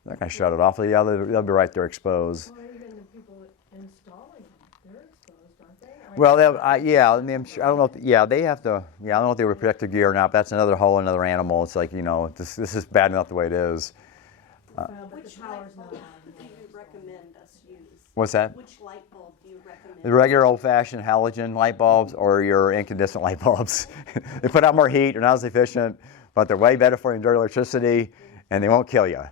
They're not going to shut it off. They'll be right there exposed. Well, even the people installing, they're exposed, aren't they? Well, yeah, I mean, I'm sure, I don't know. Yeah, they have to. Yeah, I don't know if they were protective gear or not. But that's another whole another animal. It's like, this is bad enough the way it is. Which light bulb do you recommend us use? What's that? Which light bulb do you recommend? The regular old-fashioned halogen light bulbs or your incandescent light bulbs. They put out more heat. They're not as efficient, but they're way better for your electricity, and they won't kill you.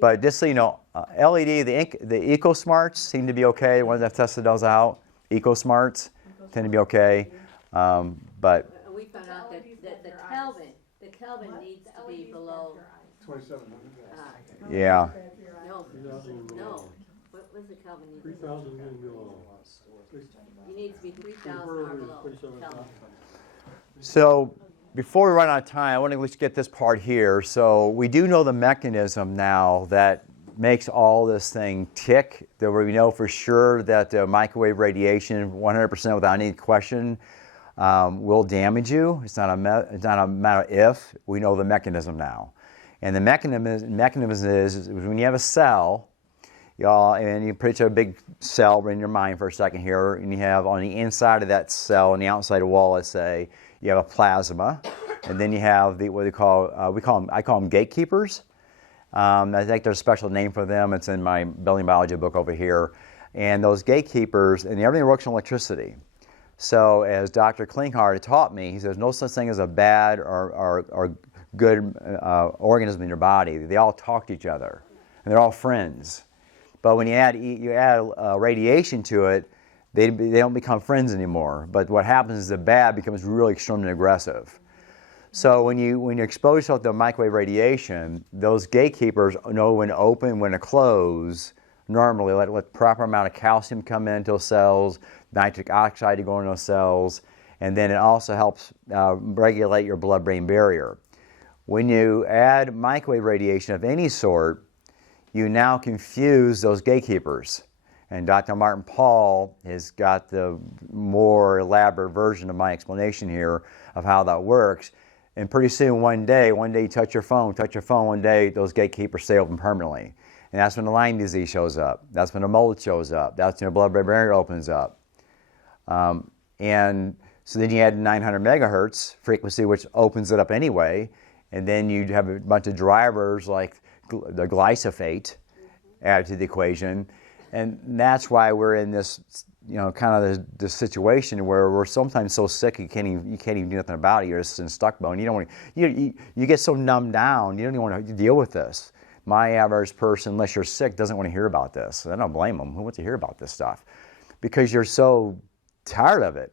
But just so you know, LED, the EcoSmarts seem to be okay. The ones that tested those out, EcoSmarts tend to be okay. But We found out that the Kelvin needs to be below, 2,700. yeah, no, what was the Kelvin need? 3,000 and below. You need to be 3,000 or below, Kelvin. so before we run out of time, I want to at least get this part here. So we do know the mechanism now that makes all this thing tick. That we know for sure that the microwave radiation, 100% without any question, will damage you. It's not a matter of if. We know the mechanism now. And the mechanism is when you have a cell, and you picture a big cell in your mind for a second here, and you have on the inside of that cell, on the outside wall, let's say, you have a plasma, and then you have I call them gatekeepers. I think there's a special name for them. It's in my building biology book over here. And those gatekeepers, and everything works on electricity. So as Dr. Klinghardt taught me, he says no such thing as a bad or good organism in your body. They all talk to each other, and they're all friends. But when you add radiation to it, they don't become friends anymore. But what happens is the bad becomes really extremely aggressive. So when you expose yourself to microwave radiation, those gatekeepers know when to open, when to close. Normally, let proper amount of calcium come into those cells, nitric oxide to go into those cells, and then it also helps regulate your blood-brain barrier. When you add microwave radiation of any sort, you now confuse those gatekeepers. And Dr. Martin Paul has got the more elaborate version of my explanation here of how that works. And pretty soon, one day you touch your phone one day, those gatekeepers stay open permanently. And that's when the Lyme disease shows up. That's when the mold shows up. That's when the blood-brain barrier opens up. And so then you add 900 megahertz frequency, which opens it up anyway. And then you have a bunch of drivers like the glyphosate added to the equation. And that's why we're in this, kind of this situation where we're sometimes so sick you can't even do nothing about it. You're just in stuck bone. You don't want you get so numbed down. You don't even want to deal with this. My average person, unless you're sick, doesn't want to hear about this. I don't blame them. Who wants to hear about this stuff? Because you're so tired of it.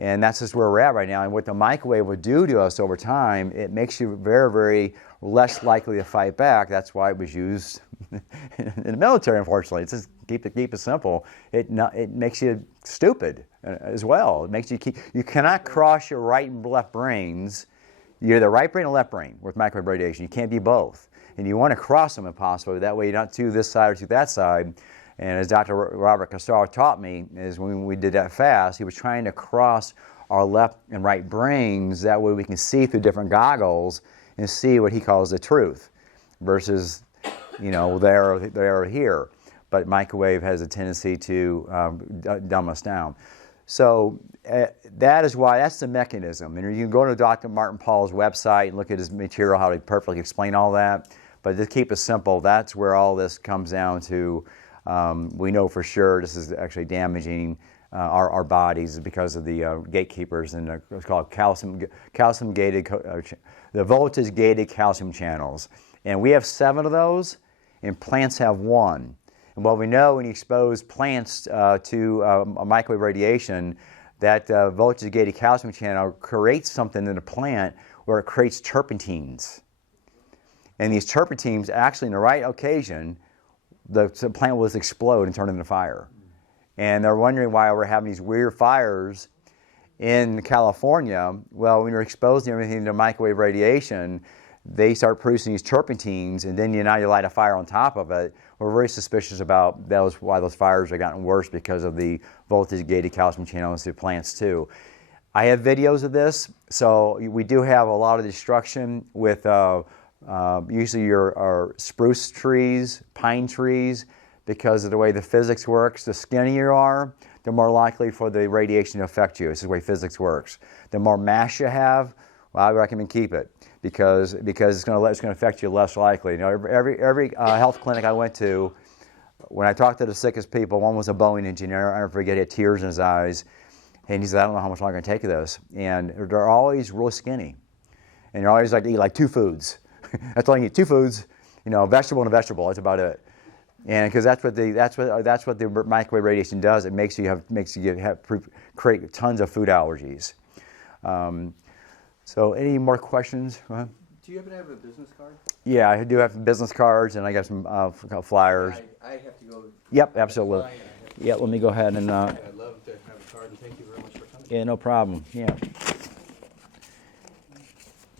And that's just where we're at right now. And what the microwave would do to us over time, it makes you very, very less likely to fight back. That's why it was used in the military, unfortunately. It's just keep it simple. It makes you stupid as well. It makes you cannot cross your right and left brains. You're the right brain or left brain with microwave radiation. You can't be both. And you want to cross them if possible. That way you're not to this side or to that side. And as Dr. Robert Castaro taught me, is when we did that fast, he was trying to cross our left and right brains. That way we can see through different goggles and see what he calls the truth versus, there or here. But microwave has a tendency to dumb us down. So that is why, that's the mechanism. And you can go to Dr. Martin Paul's website and look at his material, how to perfectly explain all that. But to keep it simple, that's where all this comes down to. We know for sure this is actually damaging our bodies because of the gatekeepers and what's called calcium gated, the voltage gated calcium channels. And we have 7 of those, and plants have 1. And what we know, when you expose plants to a microwave radiation, that voltage gated calcium channel creates something in the plant where it creates terpenes. And these terpenes, actually, in the right occasion, the plant will just explode and turn into fire. And they're wondering why we're having these weird fires in California. Well, when you're exposing everything to microwave radiation, they start producing these terpenes, and then now you light a fire on top of it. We're very suspicious about why those fires have gotten worse because of the voltage-gated calcium channels to plants too. I have videos of this, so we do have a lot of destruction with usually our spruce trees, pine trees, because of the way the physics works. The skinnier you are, the more likely for the radiation to affect you. This is the way physics works. The more mass you have, well, I recommend keep it because it's going to affect you less likely. You know, every health clinic I went to, when I talked to the sickest people, one was a Boeing engineer. I never forget, he had tears in his eyes, and he said, "I don't know how much longer I can take of this." And they're always really skinny, and they're always like to eat like 2 foods. That's all you eat, 2 foods. You know, a vegetable and a vegetable. That's about it. And because that's what the microwave radiation does. It makes you create tons of food allergies. So, any more questions? Do you happen to have a business card? Yeah, I do have business cards, and I got some flyers. I have to go. Yep, absolutely. Yeah, let me go ahead and. I'd love to have a card, and thank you very much for coming. Yeah, no problem. Yeah.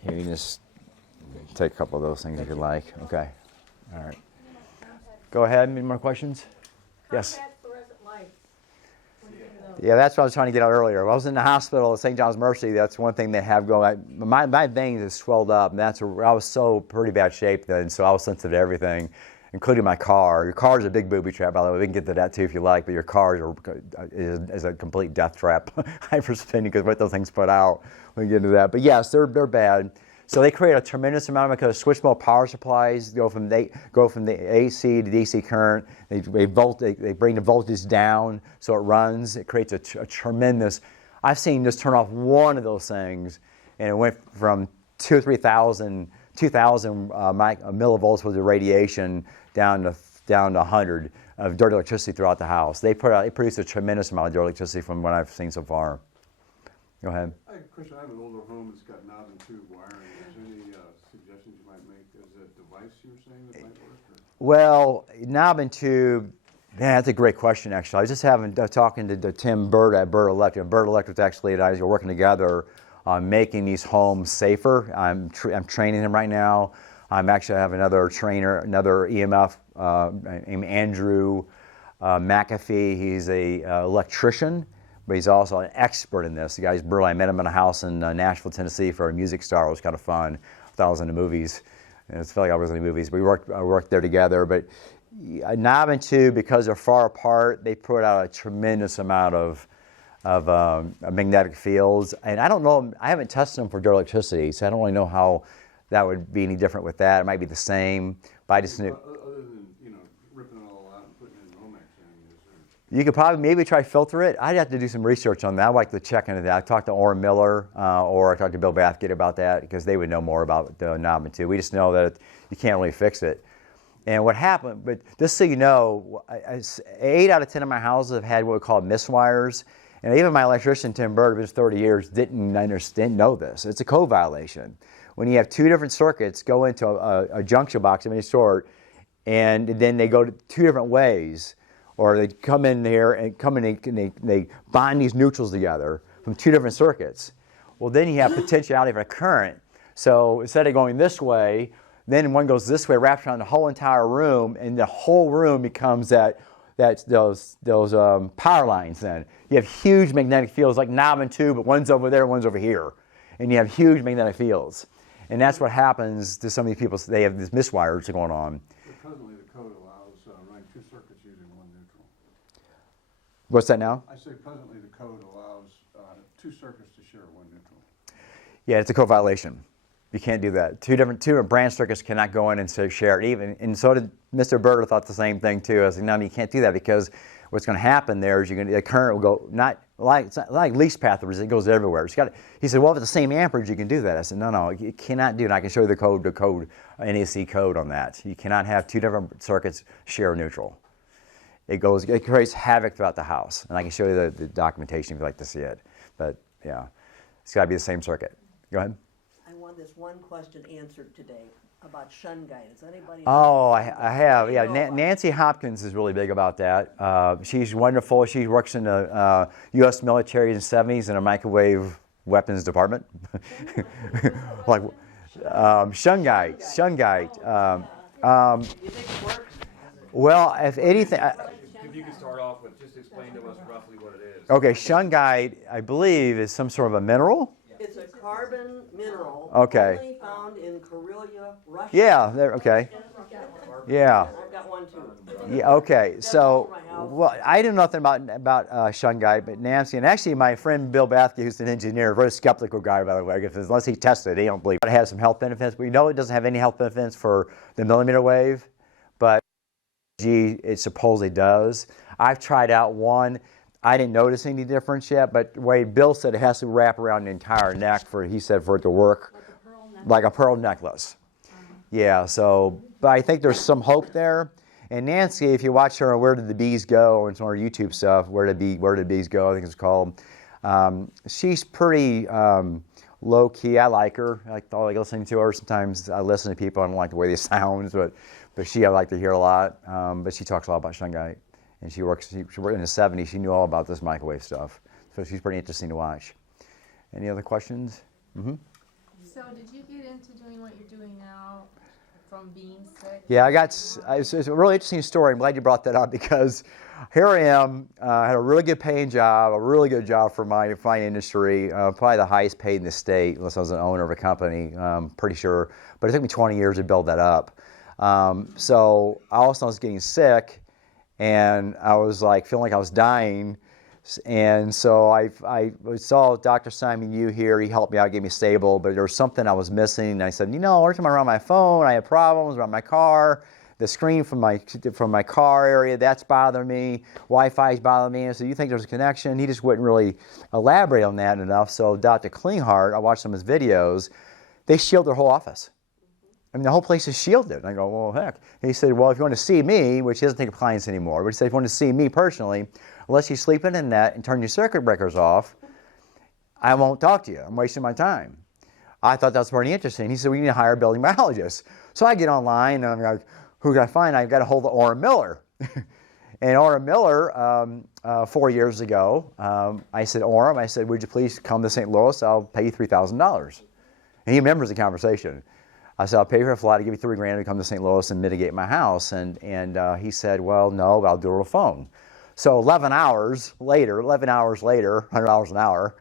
Here, you just take a couple of those things if you like. Okay. All right. Go ahead. Any more questions? Yes. Yeah, that's what I was trying to get out earlier. When I was in the hospital at St. John's Mercy, that's one thing they have going. My veins have swelled up, and I was so pretty bad shape then, so I was sensitive to everything, including my car. Your car is a big booby trap, by the way. We can get to that too if you like, but your car is a complete death trap. Hyperspinning, because what those things put out. We can get into that. But yes, they're bad. So they create a tremendous amount because switch mode power supplies go from the AC to DC current. They bring the voltage down so it runs. It creates a tremendous. I've seen this turn off one of those things, and it went from 2,000 or 3,000 millivolts worth of radiation down to 100 of dirty electricity throughout the house. They produce a tremendous amount of dirty electricity from what I've seen so far. Go ahead. Chris, I have an older home that's got knob and tube wiring. Is there any suggestions you might make as a device you were saying that might work? Or? Well, knob and tube, man, that's a great question, actually. I was just talking to Tim Bird at Bird Electric. Bird Electric's actually and I are working together on making these homes safer. I'm training him right now. I'm actually have another trainer, another EMF named Andrew McAfee. He's a electrician, but he's also an expert in this. The guy's brilliant. I met him in a house in Nashville, Tennessee for a music star. It was kind of fun. I thought I was in the movies. And it felt like I was in the movies. We worked there together. But knob and tube, because they're far apart, they put out a tremendous amount of magnetic fields. And I don't know, I haven't tested them for direct electricity, so I don't really know how that would be any different with that. It might be the same. But I just knew. Other than, ripping it all out and putting it in Romex, You could probably maybe try to filter it. I'd have to do some research on that. I'd like to check into that. I talked to Orrin Miller or I talked to Bill Bathgate about that because they would know more about the knob and tube. We just know that you can't really fix it. And what happened, but just so you know, 8 out of 10 of my houses have had what we call miswires. And even my electrician, Tim Bird, who's 30 years, didn't know this. It's a code violation. When you have 2 different circuits go into a junction box of any sort, and then they go 2 different ways, or they come in here and they bind these neutrals together from 2 different circuits. Well, then you have potentiality for a current. So instead of going this way, then one goes this way, wraps around the whole entire room, and the whole room becomes those power lines. Then you have huge magnetic fields, like knob and tube, but one's over there, one's over here, and you have huge magnetic fields. And that's what happens to some of these people. They have these miswires going on. But presently, the code allows running 2 circuits using 1 neutral. What's that now? I say presently the code allows 2 circuits to share 1 neutral. Yeah, it's a code violation. You can't do that. Two different branch circuits cannot go in and share it even. And so did Mr. Berger thought the same thing too. I said, no, you can't do that because what's going to happen there is the current will go it's not like least path, it goes everywhere. He said, well, if it's the same amperage, you can do that. I said, no, you cannot do it. And I can show you the NEC code on that. You cannot have 2 different circuits share neutral. It creates havoc throughout the house. And I can show you the documentation if you'd like to see it. But yeah, it's got to be the same circuit. Go ahead. I want this one question answered today about shun guidance. Anybody? Oh, I have. Yeah, Nancy Hopkins is really big about that. She's wonderful. She works in the U.S. military in the 70s in a microwave weapons department. Like shun guide. You think it works? Well, if anything. If you could start off with just explain to us roughly what it is. Okay, shun guide, I believe, is some sort of a mineral. It's a carbon mineral. Okay. Only found in Karelia, Russia. Yeah. Okay. Yeah. I've got one too. Yeah, okay. So, well, I didn't know nothing about shun guide, but Nancy, and actually my friend Bill Bathke, who's an engineer, a very skeptical guy, by the way, because unless he tested it, he don't believe it. It has some health benefits. We know it doesn't have any health benefits for the millimeter wave, but it supposedly does. I've tried out one. I didn't notice any difference yet, but the way Bill said it has to wrap around the entire neck he said for it to work. Like a pearl necklace. Yeah, so, but I think there's some hope there. And Nancy, if you watch her on Where Did the Bees Go, and some of her YouTube stuff, Where Did the Bees Go, I think it's called, she's pretty low-key. I like her. I like listening to her. Sometimes I listen to people, I don't like the way they sound, but I like to hear a lot. But she talks a lot about shungite. And she worked in the 70s. She knew all about this microwave stuff. So she's pretty interesting to watch. Any other questions? Mm-hmm. So did you get into doing what you're doing now from being sick? Yeah, it's a really interesting story. I'm glad you brought that up because here I am. I had a really good paying job, a really good job for my industry, probably the highest paid in the state, unless I was an owner of a company, pretty sure. But it took me 20 years to build that up. So I also was getting sick, and I was like feeling like I was dying. And so I saw Dr. Simon Yu here. He helped me out, gave me stable, but there was something I was missing. And I said, every time I'm around my phone, I have problems around my car. The screen from my car area, that's bothering me. Wi-Fi's bothering me. And so you think there's a connection? He just wouldn't really elaborate on that enough. So Dr. Klinghardt, I watched some of his videos. They shield their whole office. I mean, the whole place is shielded. And I go, well, heck. And he said, well, if you want to see me, which he doesn't take clients anymore, but he said, if you want to see me personally, unless you sleep in the net and turn your circuit breakers off, I won't talk to you. I'm wasting my time. I thought that was pretty interesting. He said, we need to hire a building biologist. So I get online, and I'm like, who can I find? I've got a hold of Orrin Miller. And Orrin Miller, 4 years ago, I said, Orrin, would you please come to St. Louis? I'll pay you $3,000. And he remembers the conversation. I said, I'll pay for a flight, I'll give you $3,000 to come to St. Louis and mitigate my house. And he said, well, no, I'll do it on the phone. So 11 hours later, $100 an hour,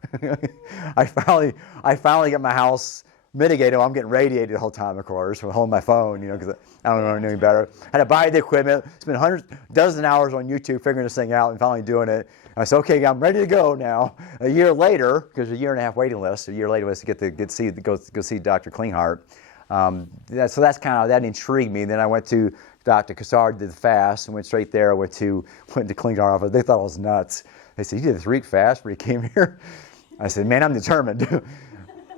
I finally get my house mitigated. Well, I'm getting radiated the whole time, of course, from holding my phone, because I don't know any better. I had to buy the equipment, spent dozen hours on YouTube figuring this thing out and finally doing it. I said, okay, I'm ready to go now. A year later, because a year and a half waiting list, a year later was to go see Dr. Klinghardt. So that's kind of, that intrigued me. Then I went to Dr. Cassard, did the fast, and went straight there. Went to Klinghardt office. They thought I was nuts. They said, you did a 3-week fast before you came here? I said, man, I'm determined.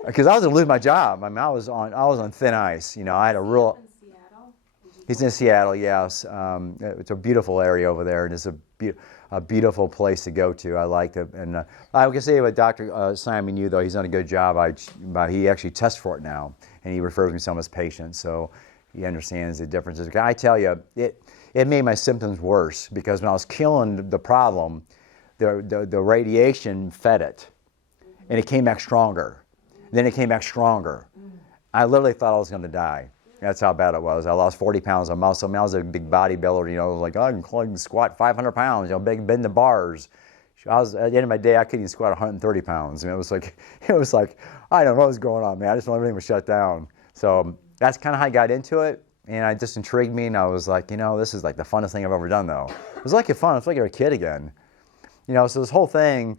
Because I was going to lose my job. I mean, I was on thin ice. I had a real... He's in Seattle, yes. It's a beautiful area over there, and it's a beautiful place to go to. I liked it. And I can say with Dr. Simon Yu, though, he's done a good job. He actually tests for it now, and he refers me to some of his patients, so he understands the differences. I tell you, it made my symptoms worse, because when I was killing the problem, the radiation fed it, and it came back stronger. Then it came back stronger. I literally thought I was going to die. That's how bad it was. I lost 40 pounds of muscle. I mean, I was a big bodybuilder, like, I can squat 500 pounds, bend the bars. At the end of my day, I couldn't even squat 130 pounds. I mean, it was like, I don't know what was going on, man. I just know everything was shut down. So that's kind of how I got into it, and it just intrigued me, and I was like, this is like the funnest thing I've ever done, though. It was like fun. It's like you're a kid again. So this whole thing,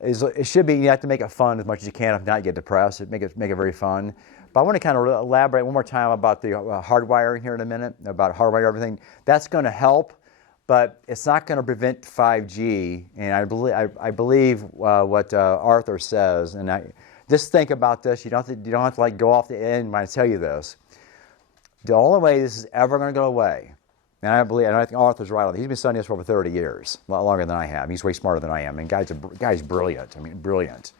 it should be, you have to make it fun as much as you can. If not, you get depressed. Make it very fun. But I want to kind of elaborate one more time about the hardwiring here in a minute, about hardwiring everything. That's going to help, but it's not going to prevent 5G. And I believe what Arthur says. And just think about this. You don't have to like go off the end when I tell you this. The only way this is ever going to go away, and I think Arthur's right on this. He's been studying this for over 30 years, a lot longer than I have. He's way smarter than I am. And guy's brilliant. I mean, brilliant.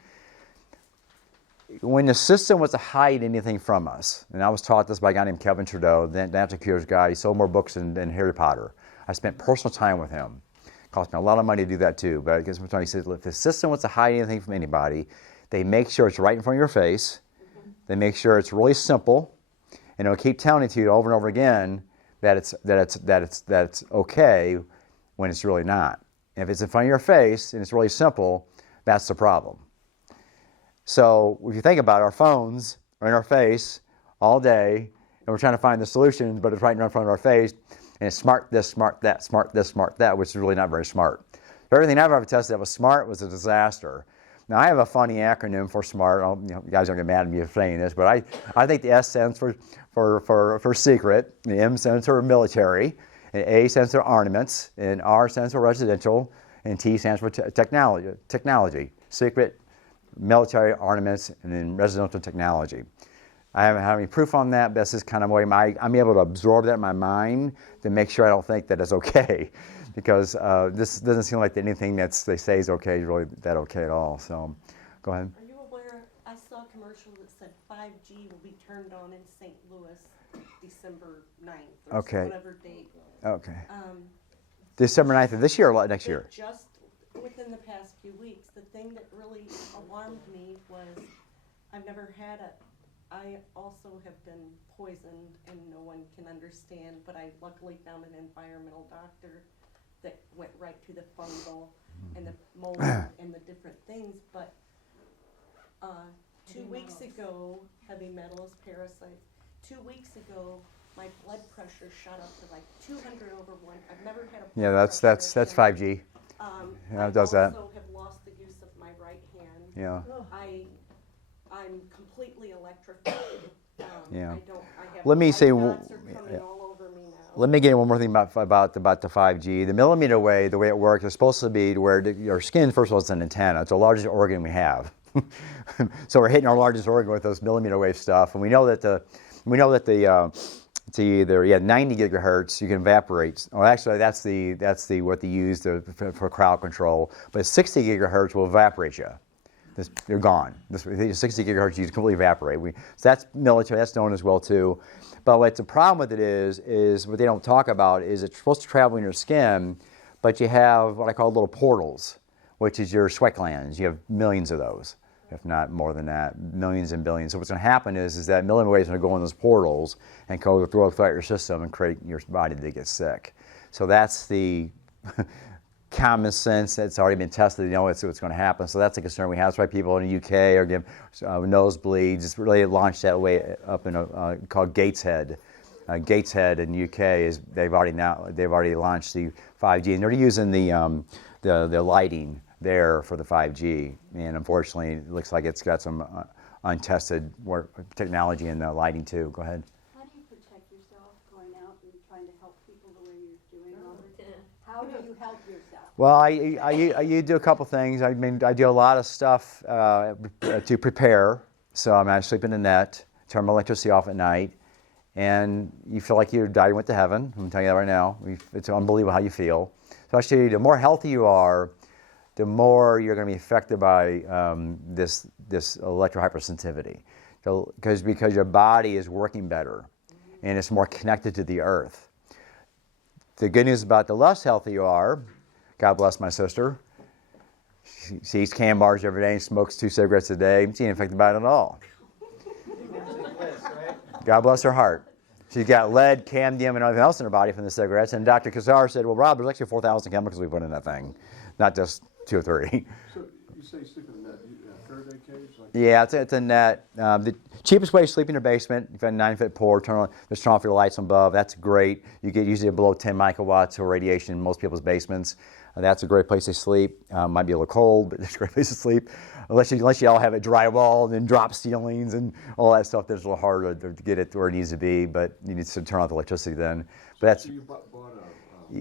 When the system was to hide anything from us, and I was taught this by a guy named Kevin Trudeau, the natural cures guy. He sold more books than Harry Potter. I spent personal time with him. It cost me a lot of money to do that too. But I guess he said, if the system wants to hide anything from anybody, they make sure it's right in front of your face. They make sure it's really simple, and it'll keep telling it to you over and over again that it's okay when it's really not. And if it's in front of your face and it's really simple, that's the problem. So if you think about it, our phones are in our face all day, and we're trying to find the solution, but it's right in front of our face. and it's smart this, smart that, smart this, smart that, which is really not very smart. Everything I've ever tested that was smart was a disaster. Now, I have a funny acronym for SMART. You guys don't get mad at me for saying this, but I think the S stands for secret, the M stands for military, and A stands for armaments, and R stands for residential, and T stands for technology. Secret, military, armaments, and then residential technology. I haven't had any proof on that, but this is kind of the way I'm able to absorb that in my mind to make sure I don't think that it's okay. Because this doesn't seem like anything they say is okay is really that okay at all. So, go ahead. Are you aware, I saw a commercial that said 5G will be turned on in St. Louis December 9th or Okay. whatever date. Okay. December 9th of this year or next year? Just within the past few weeks, the thing that really alarmed me was I've never had I also have been poisoned and no one can understand, but I luckily found an environmental doctor that went right to the fungal and the mold and the different things, but 2 weeks ago, heavy metals, parasites, 2 weeks ago, my blood pressure shot up to like 200 over 1. I've never had a blood Yeah, that's pressure 5G. Yeah, it does that. I also have lost the use of my right hand. Yeah. I'm completely electrified. Yeah. I have Let me my say, dots are coming all over me now. let me get in one more thing about the 5G. The millimeter wave, the way it works, is supposed to be to where your skin, first of all, is an antenna. It's the largest organ we have. So we're hitting our largest organ with this millimeter wave stuff, and we know that it's either 90 gigahertz you can evaporate. Well, actually, that's what they use for crowd control. But 60 gigahertz will evaporate you. You're gone. 60 gigahertz, you completely evaporate. So that's military. That's known as well too. But what's the problem with it is what they don't talk about is it's supposed to travel in your skin, but you have what I call little portals, which is your sweat glands. You have millions of those, if not more than that, millions and billions. So what's going to happen is that millimeter waves are going to go in those portals and go throughout your system and create your body to get sick. So that's the common sense that's already been tested. You know what's going to happen. So that's a concern we have. That's why people in the UK are getting nosebleeds. It's really launched that way up in called Gateshead. Gateshead in the UK they've already launched the 5G, and they're using the lighting there for the 5G. And unfortunately, it looks like it's got some untested technology in the lighting too. Go ahead. How do you protect yourself going out and trying to help people the way you're doing all this? How do you help yourself? Well, I do a couple things. I mean, I do a lot of stuff to prepare. So I sleep in the net, turn my electricity off at night, and you feel like you died and went to heaven. I'm telling you that right now. It's unbelievable how you feel. Especially the more healthy you are, the more you're going to be affected by this electrohypersensitivity, because your body is working better, and it's more connected to the earth. The good news about the less healthy you are, God bless my sister. She eats can bars every day and smokes 2 cigarettes a day. She ain't affected by it at all. God bless her heart. She's got lead, cadmium, and everything else in her body from the cigarettes. And Dr. Kazar said, well, Rob, there's actually 4,000 chemicals we put in that thing, not just 2 or 3. So you say sleep in a net, Faraday cage? Yeah, it's a net. The cheapest way to sleep in your basement, if you have a 9-foot pour, turn off your lights above. That's great. You get usually below 10 microwatts of radiation in most people's basements. That's a great place to sleep. Might be a little cold, but it's a great place to sleep. Unless you all have it drywall and drop ceilings and all that stuff, that's a little harder to get it where it needs to be. But you need to turn off the electricity then. But that's. So you bought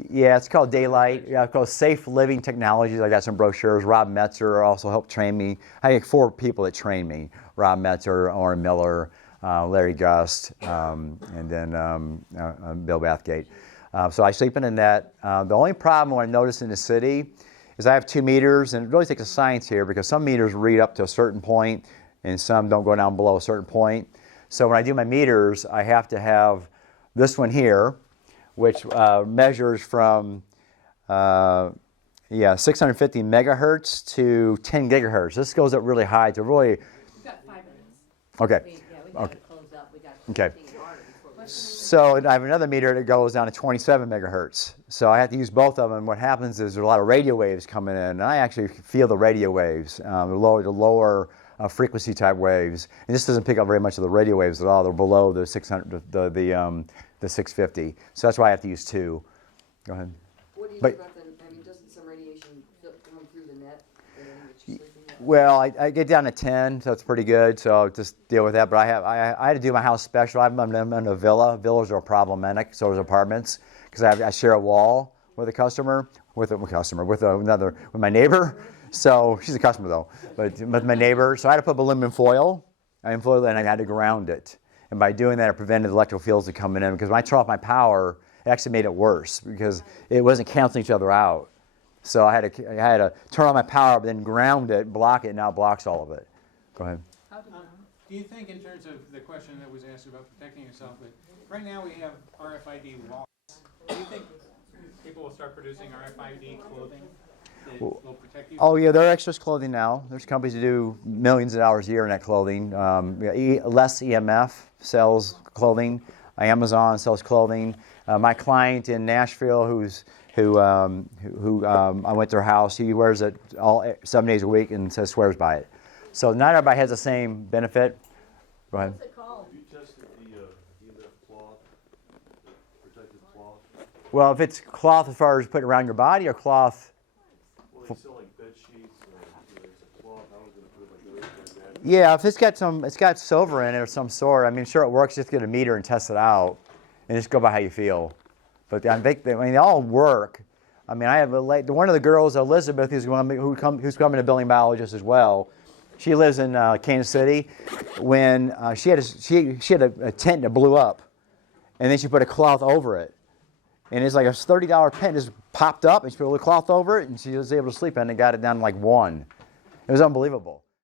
Yeah, it's called Daylight. Yeah, it's called Safe Living Technologies. I got some brochures. Rob Metzer also helped train me. I had 4 people that trained me: Rob Metzer, Oren Miller, Larry Gust, and then Bill Bathgate. So I sleep in a net. The only problem I noticed in the city is I have 2 meters, and it really takes a science here because some meters read up to a certain point, and some don't go down below a certain point. So when I do my meters, I have to have this one here, which measures from 650 megahertz to 10 gigahertz. This goes up really high to really. We've got 5 minutes. Okay. We gotta close up, we got Okay. 15 hours before we- So I have another meter that goes down to 27 megahertz. So I have to use both of them. What happens is there's a lot of radio waves coming in, and I actually feel the radio waves. The lower frequency type waves. And this doesn't pick up very much of the radio waves at all. They're below the 600, the 650. So that's why I have to use two. Go ahead. What do you But- do about the, I mean, doesn't some radiation come through the net and then get you sleeping? Well, I get down to 10, so it's pretty good. So I'll just deal with that. But I had to do my house special. I'm in a villa. Villas are problematic. So is apartments because I share a wall with a customer, with my neighbor. So she's a customer though, but with my neighbor. So I had to put aluminum foil. And I had to ground it. And by doing that, it prevented electrical fields from coming in. Because when I turned off my power, it actually made it worse because it wasn't canceling each other out. So I had to turn on my power, but then ground it, block it, and now it blocks all of it. Go ahead. Do you think, in terms of the question that was asked about protecting yourself, that right now we have RFID wallets. Do you think people will start producing RFID clothing that will protect you? Oh yeah, there are extras clothing now. There's companies that do millions of dollars a year in that clothing. Less EMF sells clothing. Amazon sells clothing. My client in Nashville, who I went to her house, he wears it all 7 days a week and swears by it. So not everybody has the same benefit. Go ahead. What's it called? Have you tested the EMF cloth, the protective cloth? Well, if it's cloth as far as putting it around your body or cloth. Well, they sell like bed sheets or it's a cloth. I was going to put it like this. Yeah, if it's got silver in it of some sort. I mean, sure it works. Just get a meter and test it out, and just go by how you feel. But I think they all work. I mean, I have one of the girls, Elizabeth, who's coming to building biologist as well. She lives in Kansas City. When she had a tent that blew up, and then she put a cloth over it, and it's like a $30 tent just popped up, and she put a little cloth over it, and she was able to sleep in it and got it down to like 1. It was unbelievable.